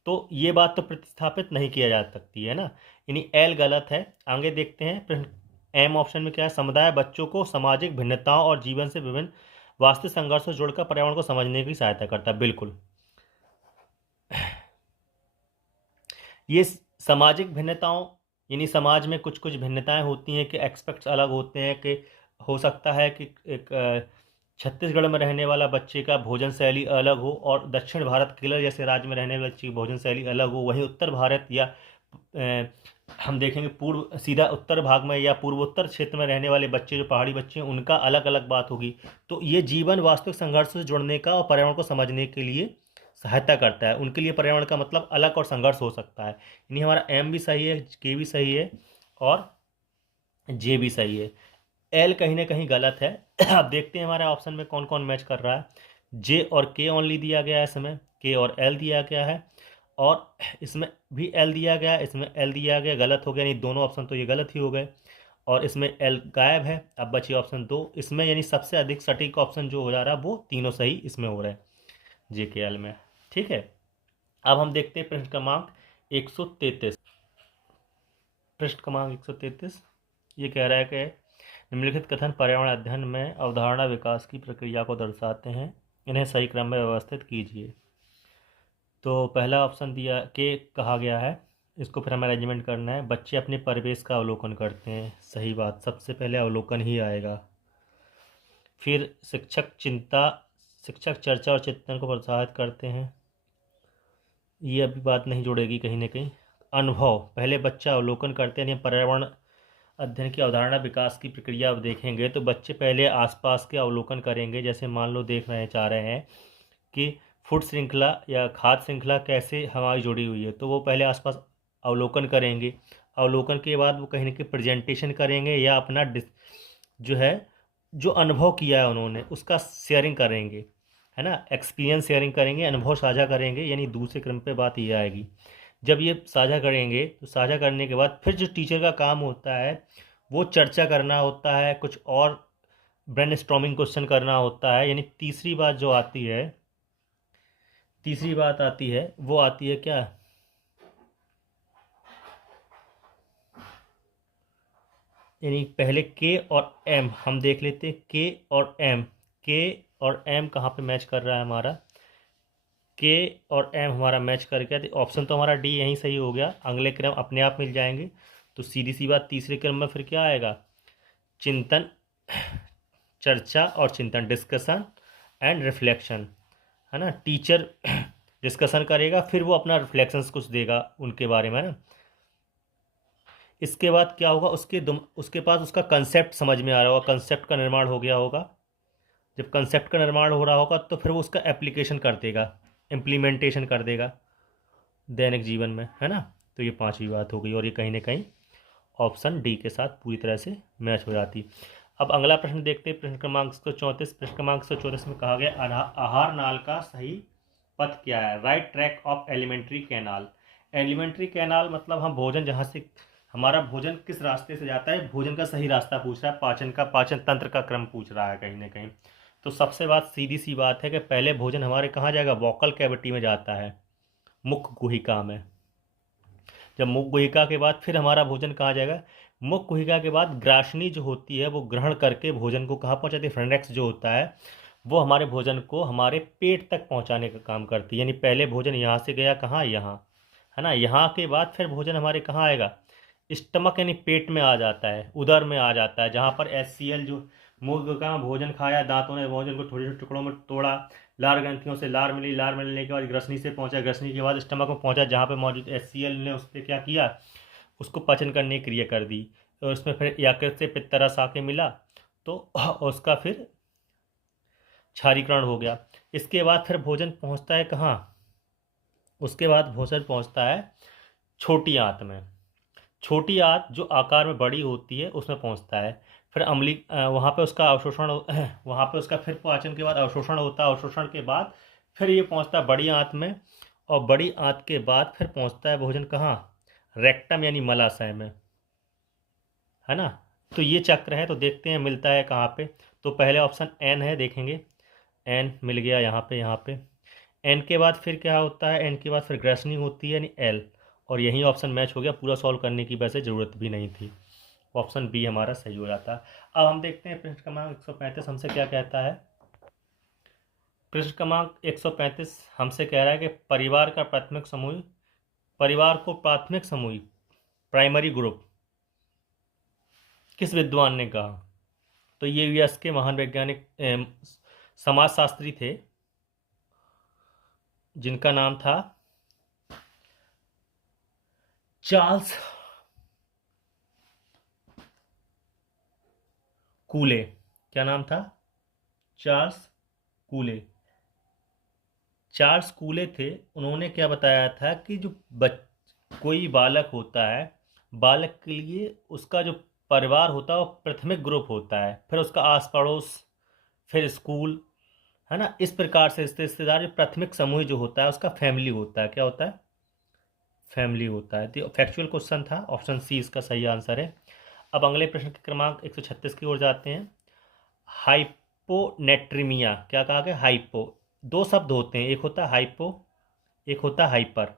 तो ये बात तो प्रतिस्थापित नहीं किया जा सकती है ना, यानी एल गलत है। आगे देखते हैं एम ऑप्शन में क्या है, समुदाय बच्चों को सामाजिक भिन्नताओं और जीवन से विभिन्न वास्तविक संघर्षों से जोड़कर पर्यावरण को समझने की सहायता करता है। बिल्कुल, ये सामाजिक भिन्नताओं यानी समाज में कुछ कुछ भिन्नताएं होती हैं कि एक्सपेक्ट्स अलग होते हैं, कि हो सकता है कि एक छत्तीसगढ़ में रहने वाला बच्चे का भोजन शैली अलग हो और दक्षिण भारत केरल जैसे राज्य में रहने वाले बच्चे की भोजन शैली अलग हो। वहीं उत्तर भारत या हम देखेंगे पूर्व सीधा उत्तर भाग में या पूर्वोत्तर क्षेत्र में रहने वाले बच्चे, जो पहाड़ी बच्चे हैं, उनका अलग अलग बात होगी। तो ये जीवन वास्तविक संघर्ष से जुड़ने का और पर्यावरण को समझने के लिए सहायता करता है। उनके लिए पर्यावरण का मतलब अलग और संघर्ष हो सकता है। यानी हमारा एम भी सही है, के भी सही है और जे भी सही है। एल कहीं ना कहीं गलत है। अब देखते हैं हमारे ऑप्शन में कौन कौन मैच कर रहा है। जे और के ओनली दिया गया है, इसमें के और एल दिया गया है, और इसमें भी एल दिया गया है, इसमें एल दिया गया, गलत हो गया। यानी दोनों ऑप्शन तो ये गलत ही हो गए, और इसमें एल गायब है। अब बची ऑप्शन दो, इसमें यानी सबसे अधिक सटीक ऑप्शन जो हो जा रहा है वो तीनों सही इसमें हो रहा है, जे के एल में। ठीक है, अब हम देखते हैं पृष्ठ क्रमांक 133। पृष्ठ क्रमांक 133 ये कह रहा है कि निम्नलिखित कथन पर्यावरण अध्ययन में अवधारणा विकास की प्रक्रिया को दर्शाते हैं, इन्हें सही क्रम में व्यवस्थित कीजिए। तो पहला ऑप्शन दिया के कहा गया है, इसको फिर हमें अरेंजमेंट करना है। बच्चे अपने परिवेश का अवलोकन करते हैं, सही बात, सबसे पहले अवलोकन ही आएगा। फिर शिक्षक चर्चा और चिंतन को प्रोत्साहित करते हैं, ये अभी बात नहीं जुड़ेगी कहीं ना कहीं। अनुभव, पहले बच्चा अवलोकन करते हैं, पर्यावरण अध्ययन की अवधारणा विकास की प्रक्रिया अब देखेंगे तो बच्चे पहले आसपास के अवलोकन करेंगे। जैसे मान लो देख रहे चाह रहे हैं कि फूड श्रृंखला या खाद्य श्रृंखला कैसे हमारी जुड़ी हुई है, तो वो पहले आसपास अवलोकन करेंगे। अवलोकन के बाद वो कहीं ना कहीं प्रेजेंटेशन करेंगे या अपना जो है जो अनुभव किया है उन्होंने उसका शेयरिंग करेंगे, है ना। एक्सपीरियंस शेयरिंग करेंगे, अनुभव साझा करेंगे, यानी दूसरे क्रम पे बात ये आएगी। जब ये साझा करेंगे तो साझा करने के बाद फिर जो टीचर का काम होता है वो चर्चा करना होता है, कुछ और ब्रेनस्टॉर्मिंग क्वेश्चन करना होता है। यानी तीसरी बात जो आती है, तीसरी बात आती है वो आती है क्या, यानी पहले के और एम हम देख लेते हैं, के और एम कहाँ पे मैच कर रहा है हमारा, के और एम हमारा मैच कर गया, तो ऑप्शन तो हमारा डी यहीं सही हो गया, अगले क्रम अपने आप मिल जाएंगे। तो सीधी सी बात तीसरे क्रम में फिर क्या आएगा, चिंतन, चर्चा और चिंतन, डिस्कशन एंड रिफ्लेक्शन, है ना। टीचर डिस्कशन करेगा, फिर वो अपना रिफ्लेक्शंस कुछ देगा उनके बारे में ना। इसके बाद क्या होगा, उसके पास उसका कंसेप्ट समझ में आ रहा होगा, कंसेप्ट का निर्माण हो गया होगा। जब कंसेप्ट का निर्माण हो रहा होगा तो फिर वो उसका एप्लीकेशन कर देगा, इम्प्लीमेंटेशन कर देगा दैनिक जीवन में, है ना। तो ये पांचवी बात हो गई, और ये कहीं ना कहीं ऑप्शन डी के साथ पूरी तरह से मैच हो जाती। अब अगला प्रश्न देखते हैं, प्रश्न क्रमांक 134। प्रश्न क्रमांक 134 में कहा गया आहार नाल का सही पथ क्या है, right track of alimentary canal. Alimentary canal मतलब हम भोजन, जहाँ से हमारा भोजन किस रास्ते से जाता है, भोजन का सही रास्ता पूछ रहा है, पाचन तंत्र का क्रम पूछ रहा है कहीं ना कहीं। तो सबसे सीधी सी बात है कि पहले भोजन हमारे कहाँ जाएगा, वोकल कैविटी में जाता है, मुख गुहिका में। जब मुख गुहिका के बाद फिर हमारा भोजन कहाँ जाएगा, मुख गुहिका के बाद ग्रासनी जो होती है वो ग्रहण करके भोजन को कहाँ पहुँचाती है, फ्रेनेक्स जो होता है वो हमारे भोजन को हमारे पेट तक पहुँचाने का काम करती है। यानी पहले भोजन यहाँ से गया कहाँ, यहाँ, है ना। यहाँ के बाद फिर भोजन हमारे कहाँ आएगा, स्टमक यानी पेट में आ जाता है, उदर में आ जाता है, जहाँ पर HCl जो मुख गुहिका में भोजन खाया, दांतों ने भोजन को छोटे छोटे टुकड़ों में तोड़ा, लार ग्रंथियों से लार मिली, लार मिलने के बाद ग्रसनी से पहुंचा, ग्रसनी के बाद स्टमक में पहुंचा, जहाँ पे मौजूद HCl ने उस पर क्या किया, उसको पाचन करने की क्रिया कर दी, और उसमें फिर यकृत से पित्तरस आके मिला, तो उसका फिर क्षारीकरण हो गया। इसके बाद फिर भोजन पहुंचता है कहाँ, उसके बाद भोजन पहुंचता है छोटी आंत में। छोटी आंत जो आकार में बड़ी होती है उसमें पहुंचता है, फिर अम्ली वहाँ पे उसका अवशोषण वहाँ पे उसका फिर पाचन के बाद अवशोषण होता है, अवशोषण के बाद फिर ये पहुंचता है बड़ी आंत में, और बड़ी आंत के बाद फिर पहुंचता है भोजन कहाँ, रेक्टम यानी मलाशय में, है ना। तो ये चक्र है, तो देखते हैं मिलता है कहाँ पे। तो पहले ऑप्शन एन है, देखेंगे एन मिल गया यहाँ पे। एन के बाद फिर क्या होता है, एन के बाद फिर ग्रसनी होती है यानी एल, और यही ऑप्शन मैच हो गया, पूरा सॉल्व करने की वैसे ज़रूरत भी नहीं थी, ऑप्शन बी हमारा सही हो जाता। अब हम देखते हैं प्रश्न क्रमांक 135 हमसे क्या कहता है। प्रश्न क्रमांक 135 हमसे कह रहा है कि परिवार को प्राथमिक समूह प्राइमरी ग्रुप किस विद्वान ने कहा। तो ये यूएस के महान वैज्ञानिक समाजशास्त्री थे, जिनका नाम था चार्ल्स कूले। क्या नाम था, चार्ल्स कूले। चार्ल्स कूले थे, उन्होंने क्या बताया था कि जो कोई बालक होता है, बालक के लिए उसका जो परिवार होता है वो प्राथमिक ग्रुप होता है, फिर उसका आस पड़ोस, फिर स्कूल, है ना। इस प्रकार से रिश्तेदार प्राथमिक समूह जो होता है उसका फैमिली होता है, क्या होता है, फैमिली होता है। तो फैक्चुअल क्वेश्चन था, ऑप्शन सी इसका सही आंसर है। अब अगले प्रश्न के क्रमांक 136 की ओर जाते हैं। हाइपोनेट्रीमिया, क्या कहा गया, हाइपो, दो शब्द होते हैं, एक होता है हाइपो, एक होता है हाइपर।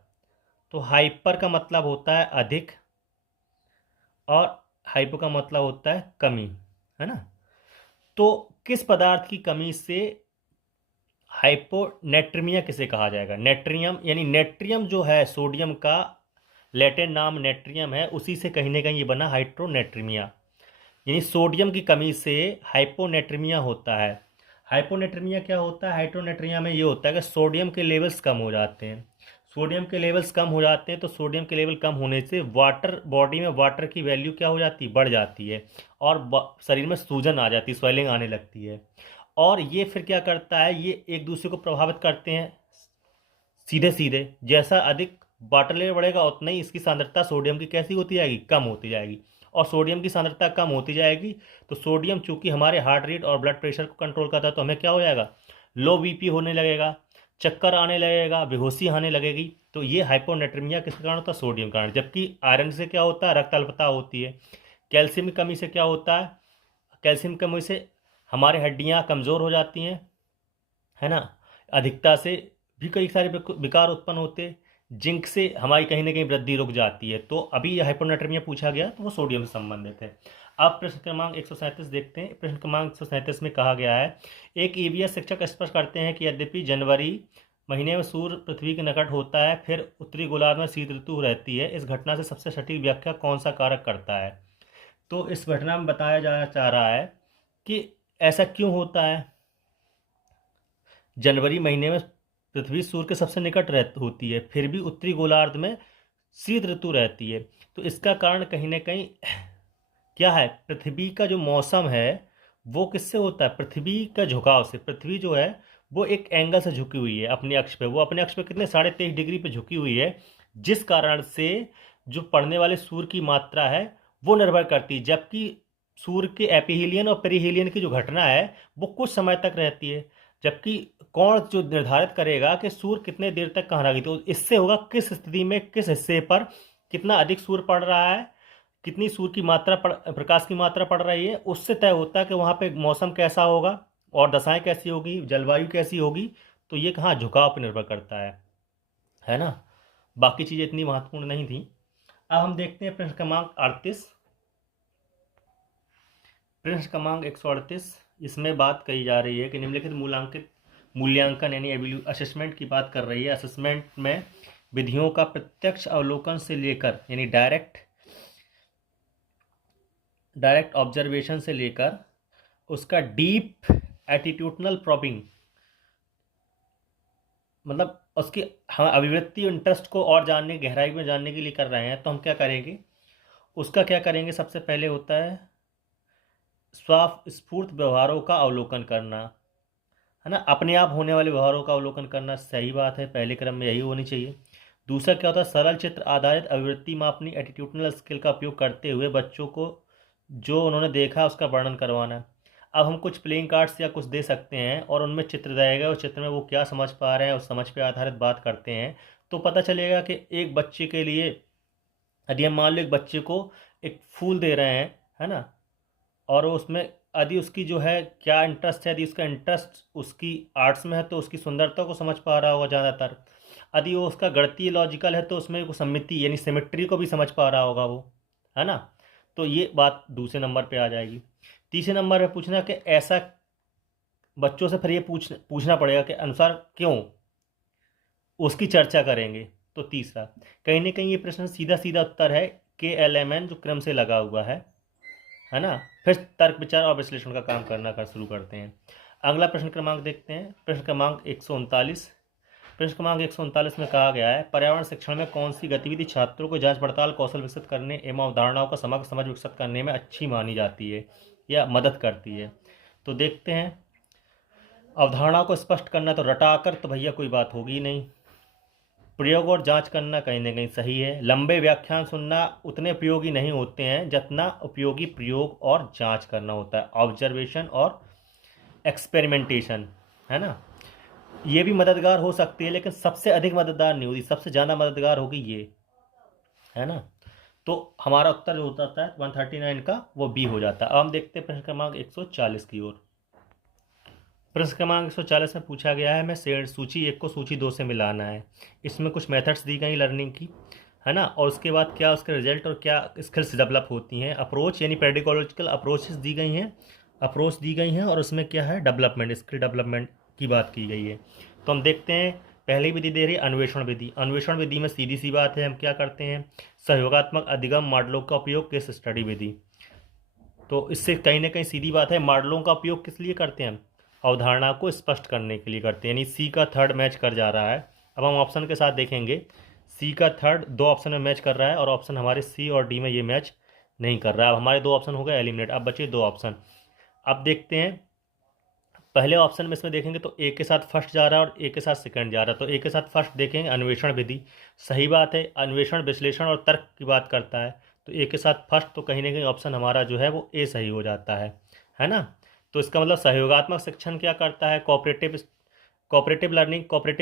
तो हाइपर का मतलब होता है अधिक, और हाइपो का मतलब होता है कमी, है ना। तो किस पदार्थ की कमी से हाइपोनेट्रीमिया किसे कहा जाएगा, नेट्रियम, यानी नेट्रियम जो है सोडियम का लैटिन नाम नेट्रियम है, उसी से कहीं ना कहीं ये बना हाइड्रोनेट्रीमिया, यानी सोडियम की कमी से हाइपोनेट्रीमिया होता है। हाइपोनेट्रीमिया क्या होता है, हाइड्रोनेट्रीमिया में ये होता है कि सोडियम के लेवल्स कम हो जाते हैं। सोडियम के लेवल्स कम हो जाते हैं, तो सोडियम के लेवल कम होने से वाटर, बॉडी में वाटर की वैल्यू क्या हो जाती है, बढ़ जाती है, और शरीर में सूजन आ जाती है, स्वेलिंग आने लगती है। और ये फिर क्या करता है, ये एक दूसरे को प्रभावित करते हैं सीधे सीधे। जैसा अधिक वाटर लेवल बढ़ेगा उतना ही इसकी सांद्रता सोडियम की कैसी होती जाएगी, कम होती जाएगी, और सोडियम की सांद्रता कम होती जाएगी तो सोडियम चूंकि हमारे हार्ट रेट और ब्लड प्रेशर को कंट्रोल करता है, तो हमें क्या हो जाएगा, लो बीपी होने लगेगा, चक्कर आने लगेगा, बेहोशी आने लगेगी। तो ये हाइपोनेट्रीमिया किसके कारण होता है, सोडियम के कारण। जबकि आयरन से क्या होता है, रक्त अल्पता होती है। कैल्शियम की कमी से क्या होता है, कैल्शियम की कमी से हमारे हड्डियाँ कमज़ोर हो जाती हैं, है ना। अधिकता से भी कई सारे विकार उत्पन्न होते, जिंक से हमारी कहीं ना कहीं वृद्धि रुक जाती है। तो अभी हाइपोनेट्रीमिया पूछा गया तो वो सोडियम से संबंधित है। अब प्रश्न क्रमांक 137 देखते हैं। प्रश्न क्रमांक 137 में कहा गया है, एक ईवीएस शिक्षक स्पष्ट करते हैं कि यद्यपि जनवरी महीने में सूर्य पृथ्वी के निकट होता है फिर उत्तरी गोलार्ध में शीत ऋतु रहती है, इस घटना से सबसे सटीक व्याख्या कौन सा कारक करता है। तो इस घटना में बताया जाना चाह रहा है कि ऐसा क्यों होता है, जनवरी महीने में पृथ्वी सूर्य के सबसे निकट होती है फिर भी उत्तरी गोलार्ध में शीत ऋतु रहती है। तो इसका कारण कहीं ना कहीं क्या है, पृथ्वी का जो मौसम है वो किससे होता है, पृथ्वी का झुकाव से। पृथ्वी जो है वो एक एंगल से झुकी हुई है अपने अक्ष पे, वो अपने अक्ष पे कितने 23.5 डिग्री पे झुकी हुई है, जिस कारण से जो पड़ने वाले सूर्य की मात्रा है वो निर्भर करती है। जबकि सूर्य के एपिहीलियन और पेरिहीलियन की जो घटना है वो कुछ समय तक रहती है, जबकि कौन जो निर्धारित करेगा कि सूर्य कितने देर तक कहाँ रहेगी। तो इससे होगा किस स्थिति में किस हिस्से पर कितना अधिक सूर्य पड़ रहा है, कितनी सूर्य की मात्रा प्रकाश की मात्रा पड़ रही है, उससे तय होता है कि वहाँ पे मौसम कैसा होगा और दशाएं कैसी होगी, जलवायु कैसी होगी। तो ये कहाँ झुकाव पर निर्भर करता है ना। बाकी चीज़ें इतनी महत्वपूर्ण नहीं थी। अब हम देखते हैं प्रश्न क्रमांक 38। प्रश्न क्रमांक 138, इसमें बात कही जा रही है कि निम्नलिखित मूल्यांकन यानी असेसमेंट की बात कर रही है। असेसमेंट में विधियों का प्रत्यक्ष अवलोकन से लेकर यानी डायरेक्ट ऑब्जर्वेशन से लेकर उसका डीप एटीट्यूडनल प्रॉबिंग, मतलब उसकी हम अभिव्यक्ति इंटरेस्ट को और जानने गहराई में जानने के लिए कर रहे हैं। तो हम क्या करेंगे, उसका क्या करेंगे, सबसे पहले होता है स्वस्फूर्त व्यवहारों का अवलोकन करना, है ना, अपने आप होने वाले व्यवहारों का अवलोकन करना। सही बात है, पहले क्रम में यही होनी चाहिए। दूसरा क्या होता है, सरल चित्र आधारित अभिवृत्ति मापनी एटीट्यूडनल स्किल का उपयोग करते हुए बच्चों को जो उन्होंने देखा उसका वर्णन करवाना। अब हम कुछ प्लेइंग कार्ड्स या कुछ दे सकते हैं और उनमें चित्र रहेगा, उस चित्र में वो क्या समझ पा रहे हैं उस समझ पे आधारित बात करते हैं। तो पता चलेगा कि एक बच्चे के लिए, यदि हम मान लो एक बच्चे को एक फूल दे रहे हैं, है ना, और उसमें यदि उसकी जो है क्या इंटरेस्ट है, यदि उसका इंटरेस्ट उसकी आर्ट्स में है तो उसकी सुंदरता को समझ पा रहा होगा ज़्यादातर। यदि वो उसका गणितीय लॉजिकल है तो उसमें को सममिति यानी सिमेट्री को भी समझ पा रहा होगा वो, है ना। तो ये बात दूसरे नंबर पे आ जाएगी। तीसरे नंबर पे पूछना कि ऐसा बच्चों से फिर ये पूछना पड़ेगा कि अनुसार क्यों, उसकी चर्चा करेंगे। तो तीसरा कहीं ना कहीं ये प्रश्न सीधा सीधा उत्तर है KLMN जो क्रम से लगा हुआ है ना। फिर तर्क विचार और विश्लेषण का काम करना शुरू करते हैं। अगला प्रश्न क्रमांक देखते हैं, प्रश्न क्रमांक 139। प्रश्न क्रमांक 139 में कहा गया है, पर्यावरण शिक्षण में कौन सी गतिविधि छात्रों को जांच पड़ताल कौशल विकसित करने एवं अवधारणाओं का समग्र समझ विकसित करने में अच्छी मानी जाती है या मदद करती है। तो देखते हैं, अवधारणाओं को स्पष्ट करना तो रटाकर तो भैया कोई बात होगी नहीं। प्रयोग और जांच करना कहीं ना कहीं सही है। लंबे व्याख्यान सुनना उतने उपयोगी नहीं होते हैं जितना उपयोगी प्रयोग और जांच करना होता है, ऑब्जर्वेशन और एक्सपेरिमेंटेशन, है ना। ये भी मददगार हो सकती है लेकिन सबसे अधिक मददगार नहीं होगी, सबसे ज़्यादा मददगार होगी ये, है ना। तो हमारा उत्तर जो होता है 139 का वो बी हो जाता है। अब हम देखते हैं प्रश्न क्रमांक 140 की ओर। प्रश्न क्रमांक 140 में पूछा गया है, मैं सूची 1 को सूची 2 से मिलाना है। इसमें कुछ मेथड्स दी गई लर्निंग की, है ना, और उसके बाद क्या उसके रिजल्ट और क्या स्किल्स डेवलप होती हैं। अप्रोच यानी पेडिकोलॉजिकल अप्रोचेस दी गई हैं, अप्रोच दी गई हैं, और उसमें क्या है डेवलपमेंट, स्किल डेवलपमेंट की बात की गई है। तो हम देखते हैं, पहली विधि दे रही है अन्वेषण विधि। अन्वेषण विधि में सीधी सी बात है, हम क्या करते हैं, सहयोगात्मक अधिगम मॉडलों का उपयोग, केस स्टडी विधि। तो इससे कहीं ना कहीं सीधी बात है, मॉडलों का उपयोग किस लिए करते हैं हम, अवधारणा को स्पष्ट करने के लिए करते हैं, यानी सी का थर्ड मैच कर जा रहा है। अब हम ऑप्शन के साथ देखेंगे, सी का थर्ड 2 ऑप्शन में मैच कर रहा है और ऑप्शन हमारे सी और डी में ये मैच नहीं कर रहा है। अब हमारे 2 ऑप्शन हो गए एलिमिनेट, अब बचे 2 ऑप्शन। अब देखते हैं, पहले ऑप्शन में इसमें देखेंगे तो ए के साथ फर्स्ट जा रहा है और ए के साथ सेकंड जा रहा है। तो ए के साथ फर्स्ट देखेंगे, अन्वेषण विधि, सही बात है, अन्वेषण विश्लेषण और तर्क की बात करता है। तो ए के साथ फर्स्ट, तो कहीं ना कहीं ऑप्शन हमारा जो है वो ए सही हो जाता है ना। तो इसका मतलब सहयोगात्मक शिक्षण क्या करता है, कोऑपरेटिव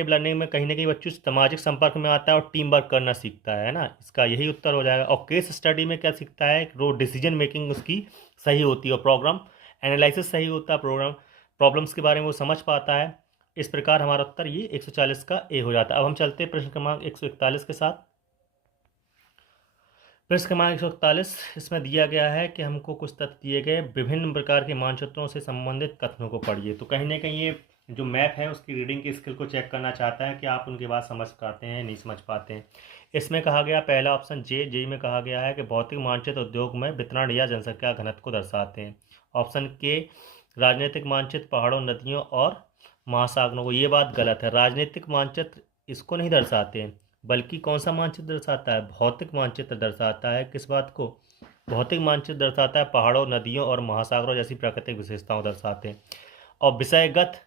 लर्निंग में कहीं ना कहीं बच्चों सामाजिक संपर्क में आता है और टीम वर्क करना सीखता है ना, इसका यही उत्तर हो जाएगा। और केस स्टडी में क्या सीखता है, वो डिसीजन मेकिंग उसकी सही होती है और प्रोग्राम एनालिसिस सही होता है, प्रॉब्लम्स के बारे में वो समझ पाता है। इस प्रकार हमारा उत्तर ये 140 का ए हो जाता है। अब हम चलते हैं प्रश्न क्रमांक 141 के साथ। प्रश्न क्रमांक 141 इसमें दिया गया है कि हमको कुछ तथ्य दिए गए, विभिन्न प्रकार के मानचित्रों से संबंधित कथनों को पढ़िए। तो कहीं ना कहीं ये जो मैप है उसकी रीडिंग की स्किल को चेक करना चाहता है कि आप उनकी बात समझ पाते हैं नहीं समझ पाते हैं। इसमें कहा गया पहला ऑप्शन जे में कहा गया है कि भौतिक मानचित्र उद्योग में वितरण या जनसंख्या घनत्व को दर्शाते हैं। ऑप्शन के राजनीतिक मानचित्र पहाड़ों, नदियों और महासागरों को। ये बात गलत है, राजनीतिक मानचित्र इसको नहीं दर्शाते हैं, बल्कि कौन सा मानचित्र दर्शाता है? भौतिक मानचित्र दर्शाता है। किस बात को? भौतिक मानचित्र दर्शाता है पहाड़ों, नदियों और महासागरों जैसी प्राकृतिक विशेषताओं दर्शाते हैं। और विषयगत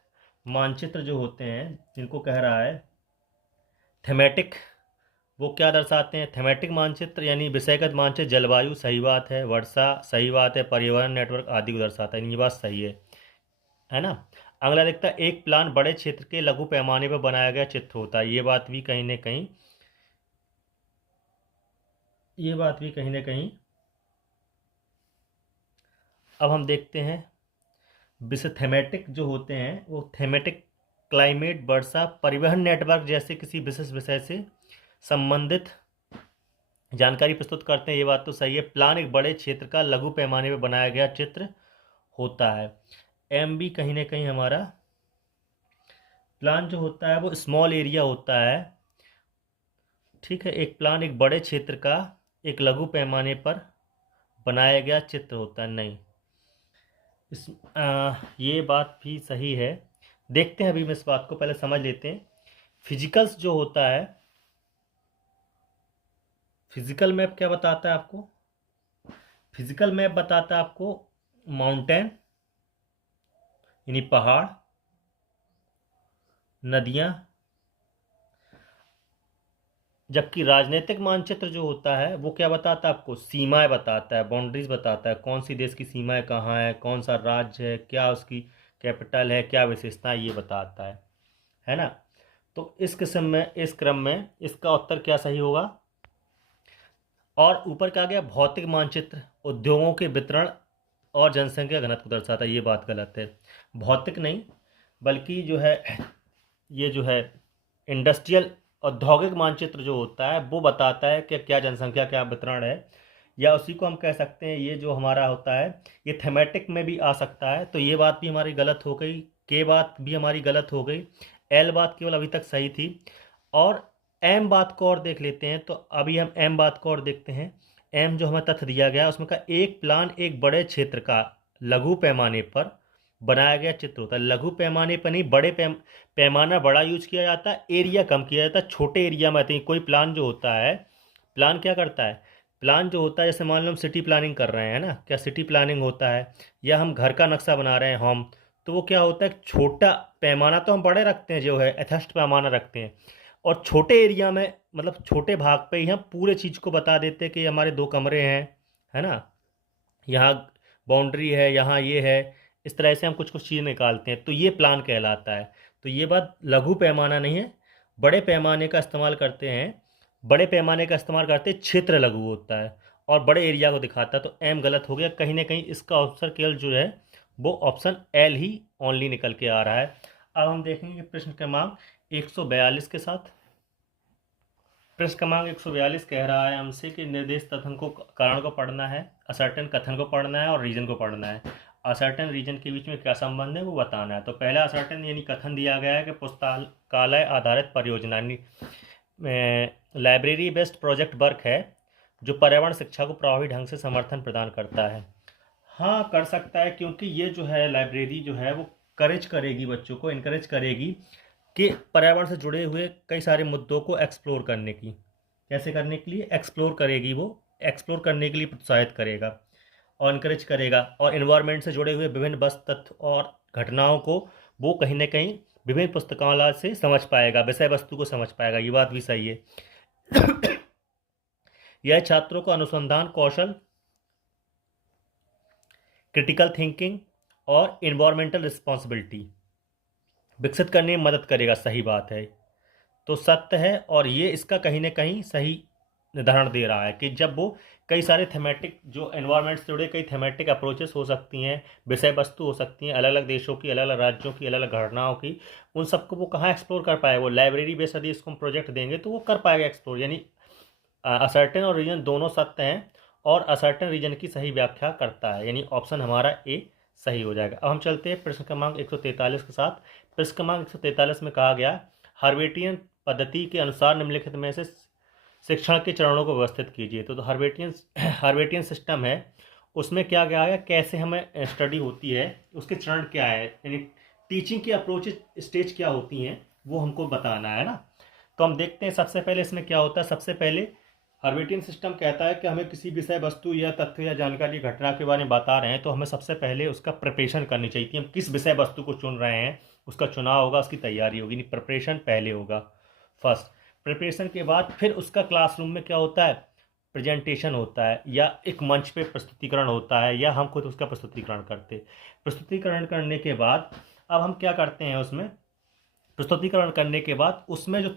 मानचित्र जो होते हैं जिनको कह रहा है थेमेटिक, वो क्या दर्शाते हैं? थेमेटिक मानचित्र यानी विषयगत मानचित्र जलवायु, सही बात है, वर्षा, सही बात है, पर्यावरण नेटवर्क आदि को दर्शाता है। ये बात सही है ना। अगला देखता है एक प्लान बड़े क्षेत्र के लघु पैमाने पर बनाया गया चित्र होता है। ये बात भी कहीं ना कहीं अब हम देखते हैं विषय थेमेटिक जो होते हैं वो थेमेटिक क्लाइमेट, वर्षा, परिवहन नेटवर्क जैसे किसी विशेष विषय से संबंधित जानकारी प्रस्तुत करते हैं। ये बात तो सही है। प्लान एक बड़े क्षेत्र का लघु पैमाने पर बनाया गया चित्र होता है। एम बी कहीं ना कहीं हमारा प्लान जो होता है वो स्मॉल एरिया होता है। ठीक है, एक प्लान एक बड़े क्षेत्र का एक लघु पैमाने पर बनाया गया चित्र होता है। नहीं, ये बात भी सही है। देखते हैं, अभी हम इस बात को पहले समझ लेते हैं। फिजिकल्स जो होता है, फिजिकल मैप क्या बताता है आपको? फिजिकल मैप बताता है आपको माउंटेन यानी पहाड़, नदियां, जबकि राजनीतिक मानचित्र जो होता है वो क्या बताता है आपको? सीमाएं बताता है, बाउंड्रीज बताता है, कौन सी देश की सीमाएं कहाँ है, कौन सा राज्य है, क्या उसकी कैपिटल है, क्या विशेषता, ये बताता है ना। तो इस किस्म में, इस क्रम में इसका उत्तर क्या सही होगा? और ऊपर कहा गया भौतिक मानचित्र उद्योगों के वितरण और जनसंख्या घनत्व को दर्शाता है। ये बात गलत है, भौतिक नहीं बल्कि जो है ये जो है इंडस्ट्रियल औद्योगिक मानचित्र जो होता है वो बताता है कि क्या जनसंख्या, क्या वितरण है। या उसी को हम कह सकते हैं ये जो हमारा होता है ये थेमेटिक में भी आ सकता है। तो ये बात भी हमारी गलत हो गई, के बात भी हमारी गलत हो गई, एल बात केवल अभी तक सही थी। और एम बात को और देख लेते हैं। तो अभी हम एम बात को और देखते हैं। एम जो हमें तथ्य दिया गया उसमें का एक प्लान एक बड़े क्षेत्र का लघु पैमाने पर बनाया गया चित्र होता है। लघु पैमाने पर नहीं, बड़े पैमाना बड़ा यूज किया जाता है, एरिया कम किया जाता है। छोटे एरिया में आते हैं। कोई प्लान जो होता है, प्लान क्या करता है? प्लान जो होता है, जैसे मान लो हम सिटी प्लानिंग कर रहे हैं ना, क्या सिटी प्लानिंग होता है, या हम घर का नक्शा बना रहे हैं होम, तो वो क्या होता है? छोटा पैमाना तो हम बड़े रखते हैं, जो है यथेष्ट पैमाना रखते हैं, और छोटे एरिया में मतलब छोटे भाग पे ही हम पूरे चीज़ को बता देते हैं कि हमारे 2 कमरे हैं, है ना, यहाँ बाउंड्री है, यहाँ ये है। इस तरह से हम कुछ कुछ चीज़ निकालते हैं, तो ये प्लान कहलाता है। तो ये बात लघु पैमाना नहीं है, बड़े पैमाने का इस्तेमाल करते हैं। बड़े पैमाने का इस्तेमाल करते हैं, क्षेत्र लघु होता है और बड़े एरिया को दिखाता है। तो एम गलत हो गया। कहीं ना कहीं इसका आंसर केवल जो है वो ऑप्शन एल ही ओनली निकल के आ रहा है। अब हम देखेंगे प्रश्न क्रमांक 142 के साथ। प्रश्न क्रमांक 142 कह रहा है हमसे कि निर्देश कथन को, कारण को पढ़ना है, असर्टेन कथन को पढ़ना है और रीजन को पढ़ना है। असर्टेन रीजन के बीच में क्या संबंध है वो बताना है। तो पहला असर्टेन यानी कथन दिया गया है कि पुस्तकालय आधारित परियोजना लाइब्रेरी बेस्ड प्रोजेक्ट वर्क है जो पर्यावरण शिक्षा को प्रभावी ढंग से समर्थन प्रदान करता है। हाँ, कर सकता है, क्योंकि ये जो है लाइब्रेरी जो है वो करेज करेगी, बच्चों को इनकरेज करेगी कि पर्यावरण से जुड़े हुए कई सारे मुद्दों को एक्सप्लोर करने की। कैसे करने के लिए? एक्सप्लोर करेगी, वो एक्सप्लोर करने के लिए प्रोत्साहित करेगा और इनकरेज करेगा। और इन्वायरमेंट से जुड़े हुए विभिन्न वस्तु, तथ्य और घटनाओं को वो कहीं ना कहीं विभिन्न पुस्तकालय से समझ पाएगा, विषय वस्तु को समझ पाएगा। ये बात भी सही है। यह छात्रों को अनुसंधान कौशल, क्रिटिकल थिंकिंग और इन्वायरमेंटल रिस्पॉन्सिबिलिटी विकसित करने में मदद करेगा। सही बात है, तो सत्य है। और ये इसका कहीं ना कहीं सही निर्धारण दे रहा है कि जब वो कई सारे थेमेटिक, जो एनवायरनमेंट से जुड़े कई थेमेटिक अप्रोचेस हो सकती हैं, विषय वस्तु हो सकती हैं, अलग अलग देशों की, अलग अलग राज्यों की, अलग अलग घटनाओं की, उन सबको वो कहाँ एक्सप्लोर कर पाएगा? वो लाइब्रेरी बेस्ड यदि इसको हम प्रोजेक्ट देंगे तो वो कर पाएगा एक्सप्लोर। यानी असर्टेन और रीजन दोनों सत्य हैं और असर्टेन रीजन की सही व्याख्या करता है, यानी ऑप्शन हमारा ए सही हो जाएगा। अब हम चलते हैं प्रश्न क्रमांक 143 के साथ। प्रश्न क्रमांक 143 में कहा गया, हार्वेटियन पद्धति के अनुसार निम्नलिखित में से शिक्षण के चरणों को व्यवस्थित कीजिए। तो हार्वेटियन सिस्टम है, उसमें क्या क्या है, कैसे हमें स्टडी होती है, उसके चरण क्या है, यानी टीचिंग की अप्रोच स्टेज क्या होती हैं, वो हमको बताना है ना। तो हम देखते हैं सबसे पहले इसमें क्या होता है। सबसे पहले हार्वेटियन सिस्टम कहता है कि हमें किसी विषय वस्तु या तथ्य या जानकारी घटना के बारे में बता रहे हैं तो हमें सबसे पहले उसका प्रिपरेशन करनी चाहिए कि हम किस विषय वस्तु को चुन रहे हैं, उसका चुनाव होगा, उसकी तैयारी होगी, नहीं प्रिपरेशन पहले होगा फर्स्ट। प्रिपरेशन के बाद फिर उसका क्लासरूम में क्या होता है, प्रेजेंटेशन होता है या एक मंच पे प्रस्तुतिकरण होता है या हम खुद उसका प्रस्तुतिकरण करते। प्रस्तुतिकरण करने के बाद अब हम क्या करते हैं, उसमें प्रस्तुतिकरण करने के बाद उसमें जो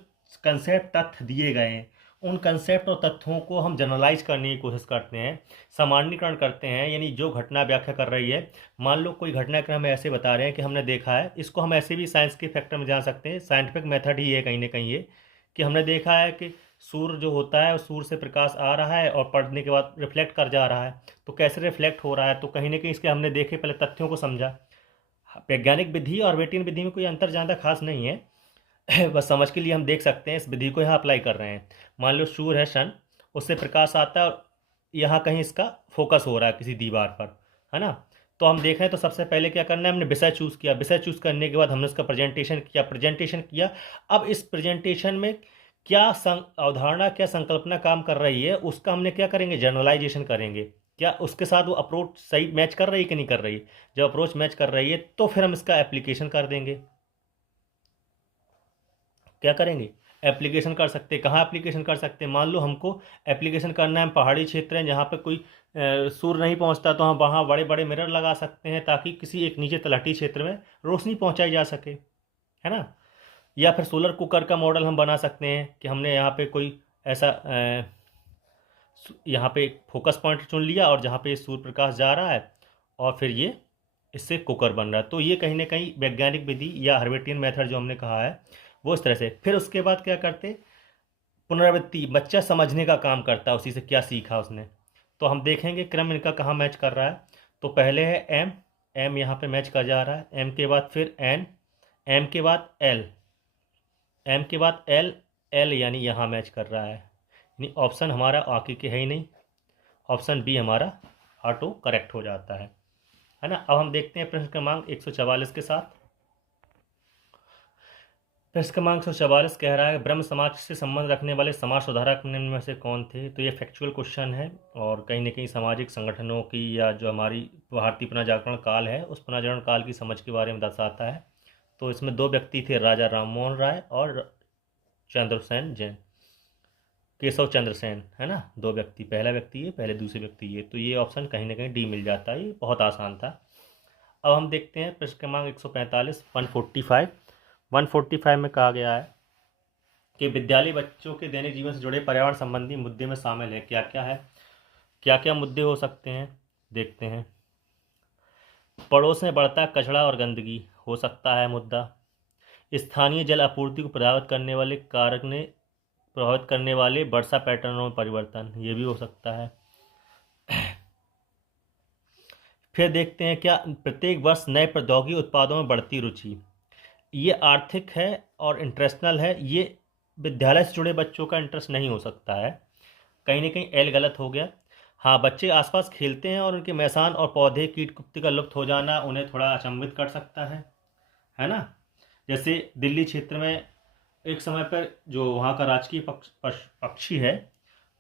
कंसेप्ट तथ्य दिए गए हैं उन कंसेप्ट और तथ्यों को हम जनरलाइज करने की कोशिश करते हैं, सामान्यीकरण करते हैं, यानी जो घटना व्याख्या कर रही है, मान लो कोई घटनाक्रम हम ऐसे बता रहे हैं कि हमने देखा है, इसको हम ऐसे भी साइंस के फैक्टर में जान सकते हैं, साइंटिफिक मेथड ही है कहीं ना कहीं ये, कि हमने देखा है कि सूर्य जो होता है सूर्य से प्रकाश आ रहा है और पड़ने के बाद रिफ्लेक्ट कर जा रहा है, तो कैसे रिफ्लेक्ट हो रहा है, तो कहीं ना कहीं इसके हमने देखे, पहले तथ्यों को समझा। वैज्ञानिक विधि और हार्वेटियन विधि में कोई अंतर ज़्यादा खास नहीं है, बस समझ के लिए हम देख सकते हैं, इस विधि को यहाँ अप्लाई कर रहे हैं। मान लो सूर्य है सन, उससे प्रकाश आता है और यहाँ कहीं इसका फोकस हो रहा है किसी दीवार पर, है ना। तो हम देख रहे हैं, तो सबसे पहले क्या करना है, हमने विषय चूज़ किया, विषय चूज़ करने के बाद हमने उसका प्रेजेंटेशन किया। अब इस प्रेजेंटेशन में क्या अवधारणा, क्या संकल्पना काम कर रही है, उसका हमने क्या करेंगे, जनरलाइजेशन करेंगे। क्या उसके साथ वो अप्रोच सही मैच कर रही है कि नहीं कर रही है, जब अप्रोच मैच कर रही है तो फिर हम इसका एप्लीकेशन कर देंगे। क्या करेंगे, एप्लीकेशन कर सकते हैं। कहाँ एप्लीकेशन कर सकते हैं, मान लो हमको एप्लीकेशन करना है, हम पहाड़ी क्षेत्र हैं जहाँ पे कोई सूर्य नहीं पहुँचता, तो हम वहाँ बड़े बड़े मिरर लगा सकते हैं ताकि किसी एक नीचे तलहटी क्षेत्र में रोशनी पहुँचाई जा सके, है ना। या फिर सोलर कुकर का मॉडल हम बना सकते हैं कि हमने यहाँ पे कोई ऐसा यहाँ पे एक फोकस पॉइंट चुन लिया और जहाँ पे सूर्य प्रकाश जा रहा है और फिर ये इससे कुकर बन रहा है। तो ये कहीं ना कहीं वैज्ञानिक विधि या हार्वेटियन मेथड जो हमने कहा है वो इस तरह से। फिर उसके बाद क्या करते, पुनरावृत्ति, बच्चा समझने का काम करता है, उसी से क्या सीखा उसने। तो हम देखेंगे क्रम इनका कहाँ मैच कर रहा है। तो पहले है एम, एम यहाँ पे मैच कर जा रहा है, एम के बाद फिर एन, एम के बाद एल, एम के बाद एल, एल यानी यहाँ मैच कर रहा है, यानी ऑप्शन हमारा आगे के है ही नहीं, ऑप्शन बी हमारा ऑटो करेक्ट हो जाता है ना। अब हम देखते हैं प्रश्न क्रमांक 144 के साथ। प्रश्न क्रमांक 144 कह रहा है, ब्रह्म समाज से संबंध रखने वाले समाज सुधारक निम्न में से कौन थे। तो ये फैक्चुअल क्वेश्चन है और कहीं ना कहीं सामाजिक संगठनों की या जो हमारी भारतीय पुनर्जागरण काल है उस पुनर्जागरण काल की समझ के बारे में दर्शाता है। तो इसमें दो व्यक्ति थे, राजा राममोहन राय और चंद्रसेन जैन, केशव चंद्र सेन, है ना। दो व्यक्ति, पहला व्यक्ति ये, पहले दूसरे व्यक्ति ये, तो ये ऑप्शन कहीं ना कहीं डी मिल जाता है, ये बहुत आसान था। अब हम देखते हैं प्रश्न क्रमांक 145, 145 में कहा गया है कि विद्यालय बच्चों के दैनिक जीवन से जुड़े पर्यावरण संबंधी मुद्दे में शामिल है। क्या क्या है, क्या क्या मुद्दे हो सकते हैं, देखते हैं। पड़ोस में बढ़ता कचरा और गंदगी हो सकता है मुद्दा। स्थानीय जल आपूर्ति को प्रभावित करने वाले वर्षा पैटर्नों में परिवर्तन, ये भी हो सकता है। फिर देखते हैं, क्या प्रत्येक वर्ष नए प्रौद्योगिकी उत्पादों में बढ़ती रुचि, ये आर्थिक है और इंटरेस्टनल है, ये विद्यालय से जुड़े बच्चों का इंटरेस्ट नहीं हो सकता है, कहीं ना कहीं एल गलत हो गया। हाँ, बच्चे आसपास खेलते हैं और उनके मैदान और पौधे कीट कुत्ते का लुप्त हो जाना उन्हें थोड़ा अचंभित कर सकता है ना। जैसे दिल्ली क्षेत्र में एक समय पर जो वहाँ का राजकीय पक्षी है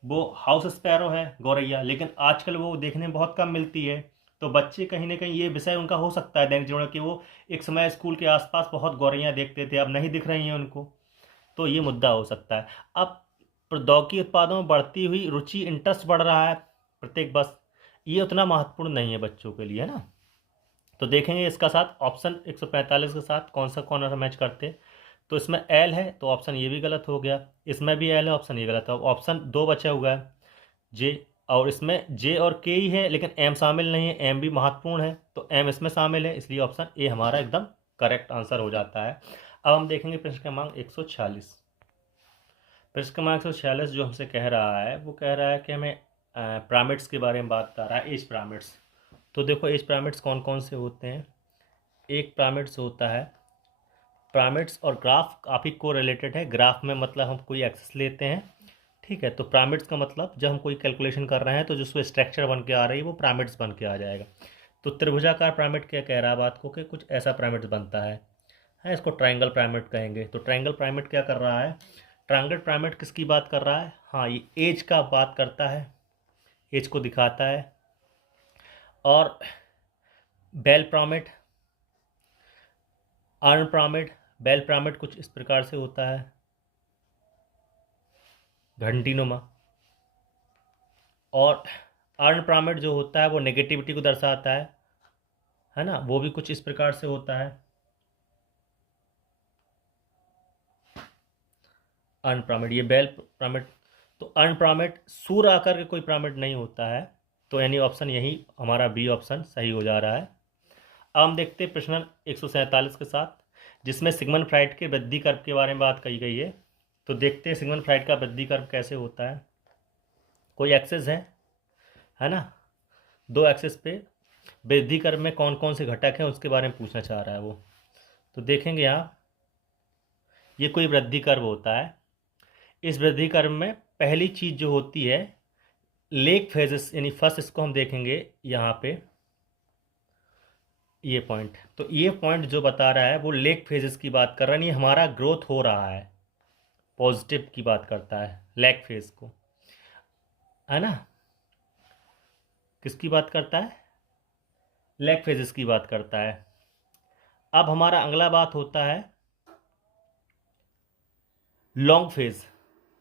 वो हाउस स्पैरो है, गौरैया, लेकिन आजकल वो देखने में बहुत कम मिलती है। तो बच्चे कहीं ना कहीं ये विषय उनका हो सकता है दैनिक जीवन कि वो एक समय स्कूल के आसपास बहुत गौरैया देखते थे, अब नहीं दिख रही हैं उनको, तो ये मुद्दा हो सकता है। अब प्रौद्योगिकी उत्पादों में बढ़ती हुई रुचि, इंटरेस्ट बढ़ रहा है प्रत्येक बस, ये उतना महत्वपूर्ण नहीं है बच्चों के लिए, है ना। तो देखेंगे इसका साथ ऑप्शन 145 के साथ कौन सा मैच करते। तो इसमें एल है तो ऑप्शन ये भी गलत हो गया, इसमें भी एल है, ऑप्शन ये गलत है, ऑप्शन दो बचा हुआ है जे, और इसमें जे और के ही है लेकिन एम शामिल नहीं है, एम भी महत्वपूर्ण है तो एम इसमें शामिल है, इसलिए ऑप्शन ए हमारा एकदम करेक्ट आंसर हो जाता है। अब हम देखेंगे प्रश्न क्रमांक 146। प्रश्न क्रमांक 146 जो हमसे कह रहा है वो कह रहा है कि हमें पिरामिड्स के बारे में बात कर रहा है, एज पिरामिड्स। तो देखो एज पिरामिड्स कौन कौन से होते हैं। एक पिरामिड्स होता है, पिरामिड्स और ग्राफ काफ़ी को रिलेटेड है। ग्राफ में मतलब हम कोई एक्सिस लेते हैं, ठीक है। तो पिरामिड्स का मतलब जब हम कोई कैलकुलेशन कर रहे हैं तो जो स्ट्रक्चर बन के आ रही है वो पिरामिड्स बन के आ जाएगा। तो त्रिभुजाकार पिरामिड क्या कह रहा है बात को कि कुछ ऐसा पिरामिड बनता है, इसको ट्रायंगल पिरामिड कहेंगे। तो ट्रायंगल पिरामिड क्या कर रहा है, ट्रायंगल पिरामिड किसकी बात कर रहा है, हाँ ये एज का बात करता है, एज को दिखाता है। और बेल पिरामिड, आर्न पिरामिड, बेल पिरामिड कुछ इस प्रकार से होता है, घंटीनुमा। और आर्न पिरामिड जो होता है वो नेगेटिविटी को दर्शाता है ना, वो भी कुछ इस प्रकार से होता है। अर्न पिरामिड, ये बेल पिरामिड। तो अर्न पिरामिड सूर्य आकार के कोई पिरामिड नहीं होता है। तो यानी ऑप्शन यही हमारा बी ऑप्शन सही हो जा रहा है। अब हम देखते हैं प्रश्न 147 के साथ, जिसमें सिगमंड फ्राइड के वृद्धि कर्व के बारे में बात कही गई है। तो देखते हैं सिगमंड फ्राइड का वृद्धि कर्व कैसे होता है। कोई एक्सेस है ना, दो एक्सेस पे वृद्धि कर्व में कौन कौन से घटक हैं उसके बारे में पूछना चाह रहा है वो। तो देखेंगे यहाँ, ये कोई वृद्धि कर्व होता है। इस वृद्धि कर्व में पहली चीज़ जो होती है लेग फेजेस, यानी फर्स्ट इसको हम देखेंगे यहाँ पे ये पॉइंट। तो ये पॉइंट जो बता रहा है वो लेग फेजेस की बात कर रहा है, नहीं हमारा ग्रोथ हो रहा है, पॉजिटिव की बात करता है लेग फेज को, है ना। किसकी बात करता है, लेग फेजेस की बात करता है। अब हमारा अगला बात होता है लॉन्ग फेज,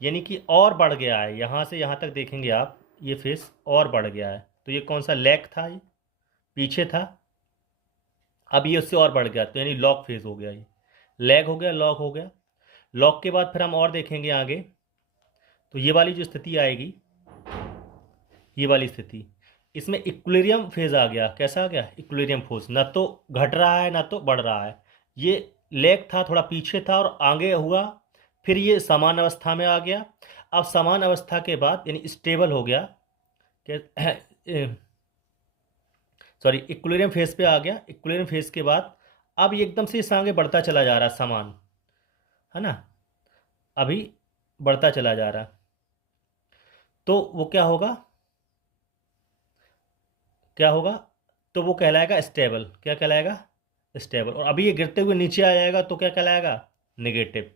यानी कि और बढ़ गया है, यहाँ से यहाँ तक देखेंगे आप, ये फेस और बढ़ गया है। तो ये कौन सा लेग था, ये पीछे था, अब ये उससे और बढ़ गया, तो यानी लॉग फेज हो गया, ये लेग हो गया, लॉग हो गया। लॉग के बाद फिर हम और देखेंगे आगे, तो ये वाली जो स्थिति आएगी, ये वाली स्थिति, इसमें इक्विलिब्रियम फेज आ गया। कैसा आ गया, इक्विलिब्रियम फेज, ना तो घट रहा है ना तो बढ़ रहा है। ये लेग था, थोड़ा पीछे था और आगे हुआ, फिर ये समान अवस्था में आ गया। अब समान अवस्था के बाद यानी स्टेबल हो गया, सॉरी इक्विलिब्रियम फेज पे आ गया। इक्विलिब्रियम फेज के बाद अब ये एकदम से इस आगे बढ़ता चला जा रहा है, समान, है ना, अभी बढ़ता चला जा रहा है। तो वो क्या होगा, क्या होगा, तो वो कहलाएगा स्टेबल। क्या कहलाएगा, स्टेबल। और अभी ये गिरते हुए नीचे आ जाएगा तो क्या कहलाएगा, नेगेटिव।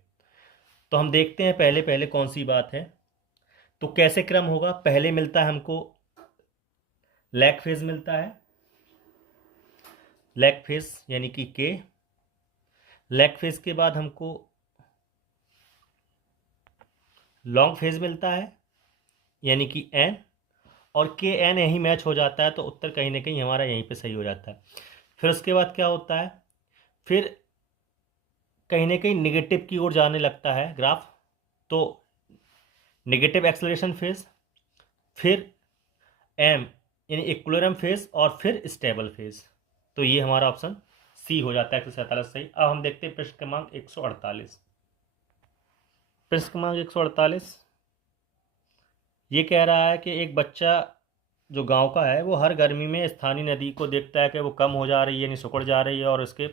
तो हम देखते हैं पहले पहले कौन सी बात है। तो कैसे क्रम होगा, पहले मिलता है हमको लैग फेज मिलता है, लैग फेज यानी कि के। लैग फेज के बाद हमको लॉन्ग फेज मिलता है यानी कि एन, और के एन यहीं मैच हो जाता है, तो उत्तर कहीं ना कहीं हमारा यहीं पे सही हो जाता है। फिर उसके बाद क्या होता है, फिर कहीं ना कहीं निगेटिव की ओर जाने लगता है ग्राफ, तो नेगेटिव एक्सेलरेशन फेज, फिर एम यानी इक्विलिब्रियम फेज, और फिर स्टेबल फेज। तो ये हमारा ऑप्शन सी हो जाता है 147 सही। अब हम देखते हैं प्रश्न क्रमांक 148। प्रश्न क्रमांक 148 ये कह रहा है कि एक बच्चा जो गांव का है वो हर गर्मी में स्थानीय नदी को देखता है कि वो कम हो जा रही है, यानी सिकुड़ जा रही है, और उसके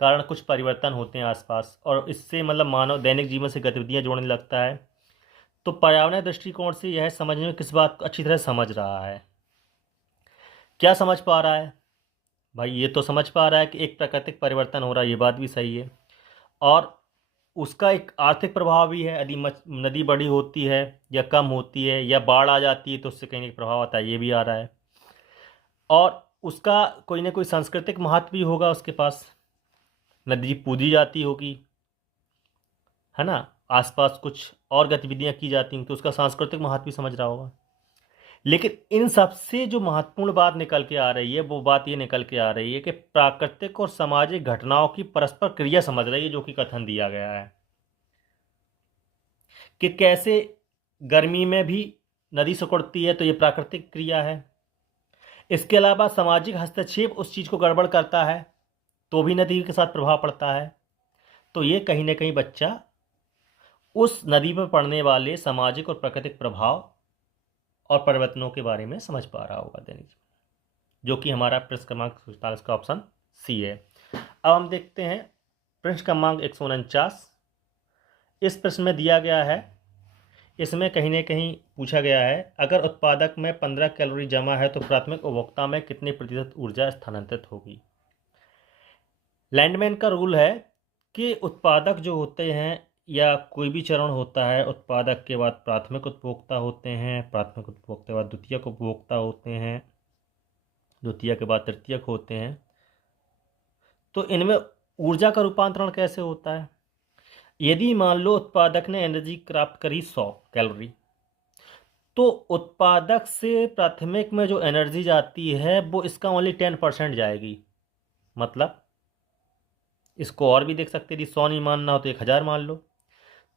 कारण कुछ परिवर्तन होते हैं आसपास, और इससे मतलब मानव दैनिक जीवन से गतिविधियां जोड़ने लगता है। तो पर्यावरण दृष्टिकोण से यह समझने में किस बात को अच्छी तरह समझ रहा है, क्या समझ पा रहा है भाई। ये तो समझ पा रहा है कि एक प्राकृतिक परिवर्तन हो रहा है, ये बात भी सही है, और उसका एक आर्थिक प्रभाव भी है। यदि नदी बड़ी होती है या कम होती है या बाढ़ आ जाती है तो उससे कहीं प्रभाव आता है, ये भी आ रहा है। और उसका कोई ना कोई सांस्कृतिक महत्व भी होगा, उसके पास नदी पूजी जाती होगी, है ना, आसपास कुछ और गतिविधियां की जाती हैं, तो उसका सांस्कृतिक महत्व भी समझ रहा होगा। लेकिन इन सबसे जो महत्वपूर्ण बात निकल के आ रही है वो बात ये निकल के आ रही है कि प्राकृतिक और सामाजिक घटनाओं की परस्पर क्रिया समझ रही है, जो कि कथन दिया गया है कि कैसे गर्मी में भी नदी सिकुड़ती है, तो ये प्राकृतिक क्रिया है। इसके अलावा सामाजिक हस्तक्षेप उस चीज़ को गड़बड़ करता है तो भी नदी के साथ प्रभाव पड़ता है। तो ये कहीं ना कहीं बच्चा उस नदी पर पड़ने वाले सामाजिक और प्राकृतिक प्रभाव और परिवर्तनों के बारे में समझ पा रहा होगा दैनिक जीवन, जो कि हमारा प्रश्न क्रमांक 47 का ऑप्शन सी है। अब हम देखते हैं प्रश्न क्रमांक 149। इस प्रश्न में दिया गया है, इसमें कहीं ना कहीं पूछा गया है, अगर उत्पादक में 15 कैलोरी जमा है तो प्राथमिक उपभोक्ता में कितने प्रतिशत ऊर्जा स्थानांतरित होगी। लैंडमैन का रूल है कि उत्पादक जो होते हैं या कोई भी चरण होता है, उत्पादक के बाद प्राथमिक उपभोक्ता होते हैं, प्राथमिक उपभोक्ता के बाद द्वितीयक उपभोक्ता होते हैं, द्वितीय के बाद तृतीयक होते हैं। तो इनमें ऊर्जा का रूपांतरण कैसे होता है। यदि मान लो उत्पादक ने एनर्जी प्राप्त करी 100 कैलोरी, तो उत्पादक से प्राथमिक में जो एनर्जी जाती है वो इसका ओनली 10% जाएगी। मतलब इसको और भी देख सकते, यदि 100 नहीं मानना हो तो 1000 मान लो,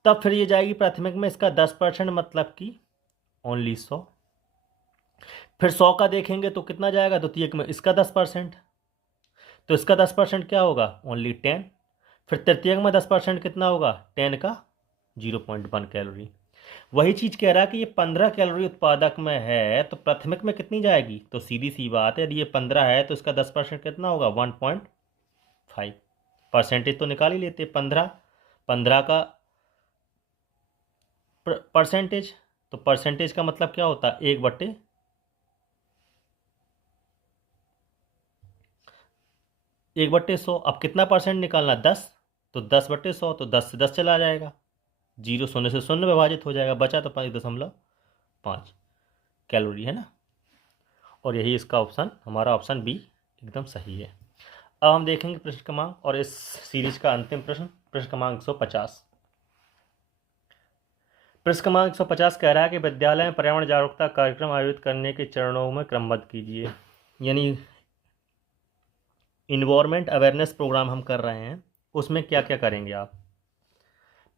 तब फिर ये जाएगी प्राथमिक में इसका 10%, मतलब कि ओनली 100। फिर 100 का देखेंगे तो कितना जाएगा द्वितीयक में, इसका 10%, तो इसका 10% क्या होगा, ओनली 10। फिर तृतीयक में 10% कितना होगा, 10 का 0.1 कैलोरी। वही चीज़ कह रहा है कि ये 15 कैलोरी उत्पादक में है तो प्राथमिक में कितनी जाएगी, तो सीधी सी बात है, यदि ये 15 है तो इसका 10% कितना होगा, 1.5। परसेंटेज तो निकाल ही लेते, 15 का परसेंटेज, तो परसेंटेज का मतलब क्या होता है, 1/100। अब कितना परसेंट निकालना, 10, तो 10/100, तो 10 से 10 चला जाएगा, 0 शून्य से शून्य विभाजित हो जाएगा, बचा तो 5.5 कैलोरी है ना। और यही इसका ऑप्शन, हमारा ऑप्शन बी एकदम सही है। अब हम देखेंगे प्रश्न क्रमांक और इस सीरीज का अंतिम प्रश्न, प्रश्न क्रमांक 150। प्रश्न क्रमांक 150 कह रहा है कि विद्यालय में पर्यावरण जागरूकता कार्यक्रम आयोजित करने के चरणों में क्रमबद्ध कीजिए। यानी इन्वायरमेंट अवेयरनेस प्रोग्राम हम कर रहे हैं, उसमें क्या क्या करेंगे आप।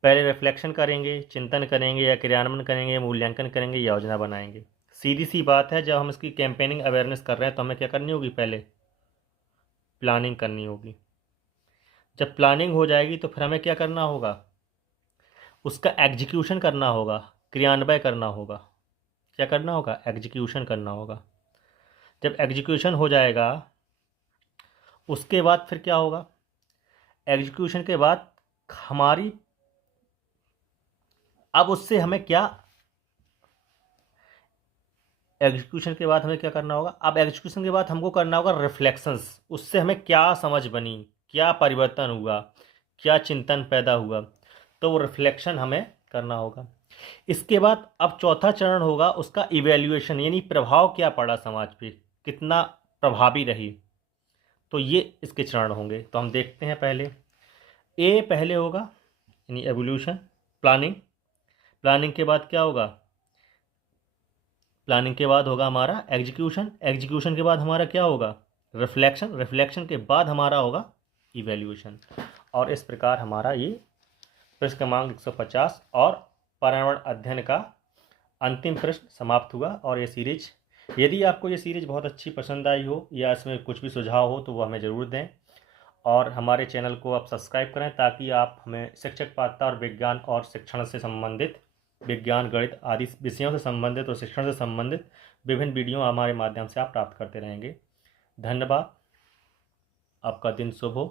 पहले रिफ्लेक्शन करेंगे, चिंतन करेंगे, या क्रियान्वयन करेंगे, मूल्यांकन करेंगे, योजना बनाएंगे। सीधी सी बात है, जब हम इसकी कैंपेनिंग अवेयरनेस कर रहे हैं तो हमें क्या करनी होगी, पहले प्लानिंग करनी होगी। जब प्लानिंग हो जाएगी तो फिर हमें क्या करना होगा, उसका एग्जीक्यूशन करना होगा, क्रियान्वयन करना होगा। क्या करना होगा, एग्जीक्यूशन करना होगा। जब एग्जीक्यूशन हो जाएगा उसके बाद फिर क्या होगा, एग्जीक्यूशन के बाद हमारी, अब उससे हमें क्या, एग्जीक्यूशन के बाद हमें क्या करना होगा, अब एग्जीक्यूशन के बाद हमको करना होगा रिफ्लेक्शंस। उससे हमें क्या समझ बनी, क्या परिवर्तन हुआ, क्या चिंतन पैदा हुआ, तो वो रिफ्लेक्शन हमें करना होगा। इसके बाद अब चौथा चरण होगा उसका इवैल्यूएशन, यानी प्रभाव क्या पड़ा समाज पे, कितना प्रभावी रही। तो ये इसके चरण होंगे, तो हम देखते हैं। पहले ए पहले होगा, यानी एवोल्यूशन, प्लानिंग। प्लानिंग के बाद क्या होगा, प्लानिंग के बाद होगा हमारा एग्जीक्यूशन। एग्जीक्यूशन के बाद हमारा क्या होगा, रिफ्लेक्शन। रिफ्लेक्शन के बाद हमारा होगा इवैल्यूएशन। और इस प्रकार हमारा ये प्रश्न क्रमांक 150 और पर्यावरण अध्ययन का अंतिम प्रश्न समाप्त हुआ। और ये सीरीज, यदि आपको ये सीरीज बहुत अच्छी पसंद आई हो या इसमें कुछ भी सुझाव हो तो वो हमें ज़रूर दें। और हमारे चैनल को आप सब्सक्राइब करें ताकि आप हमें शिक्षक पात्रता और विज्ञान और शिक्षण से संबंधित, विज्ञान गणित आदि विषयों से संबंधित और शिक्षण से संबंधित विभिन्न वीडियो हमारे माध्यम से आप प्राप्त करते रहेंगे। धन्यवाद। आपका दिन शुभ हो।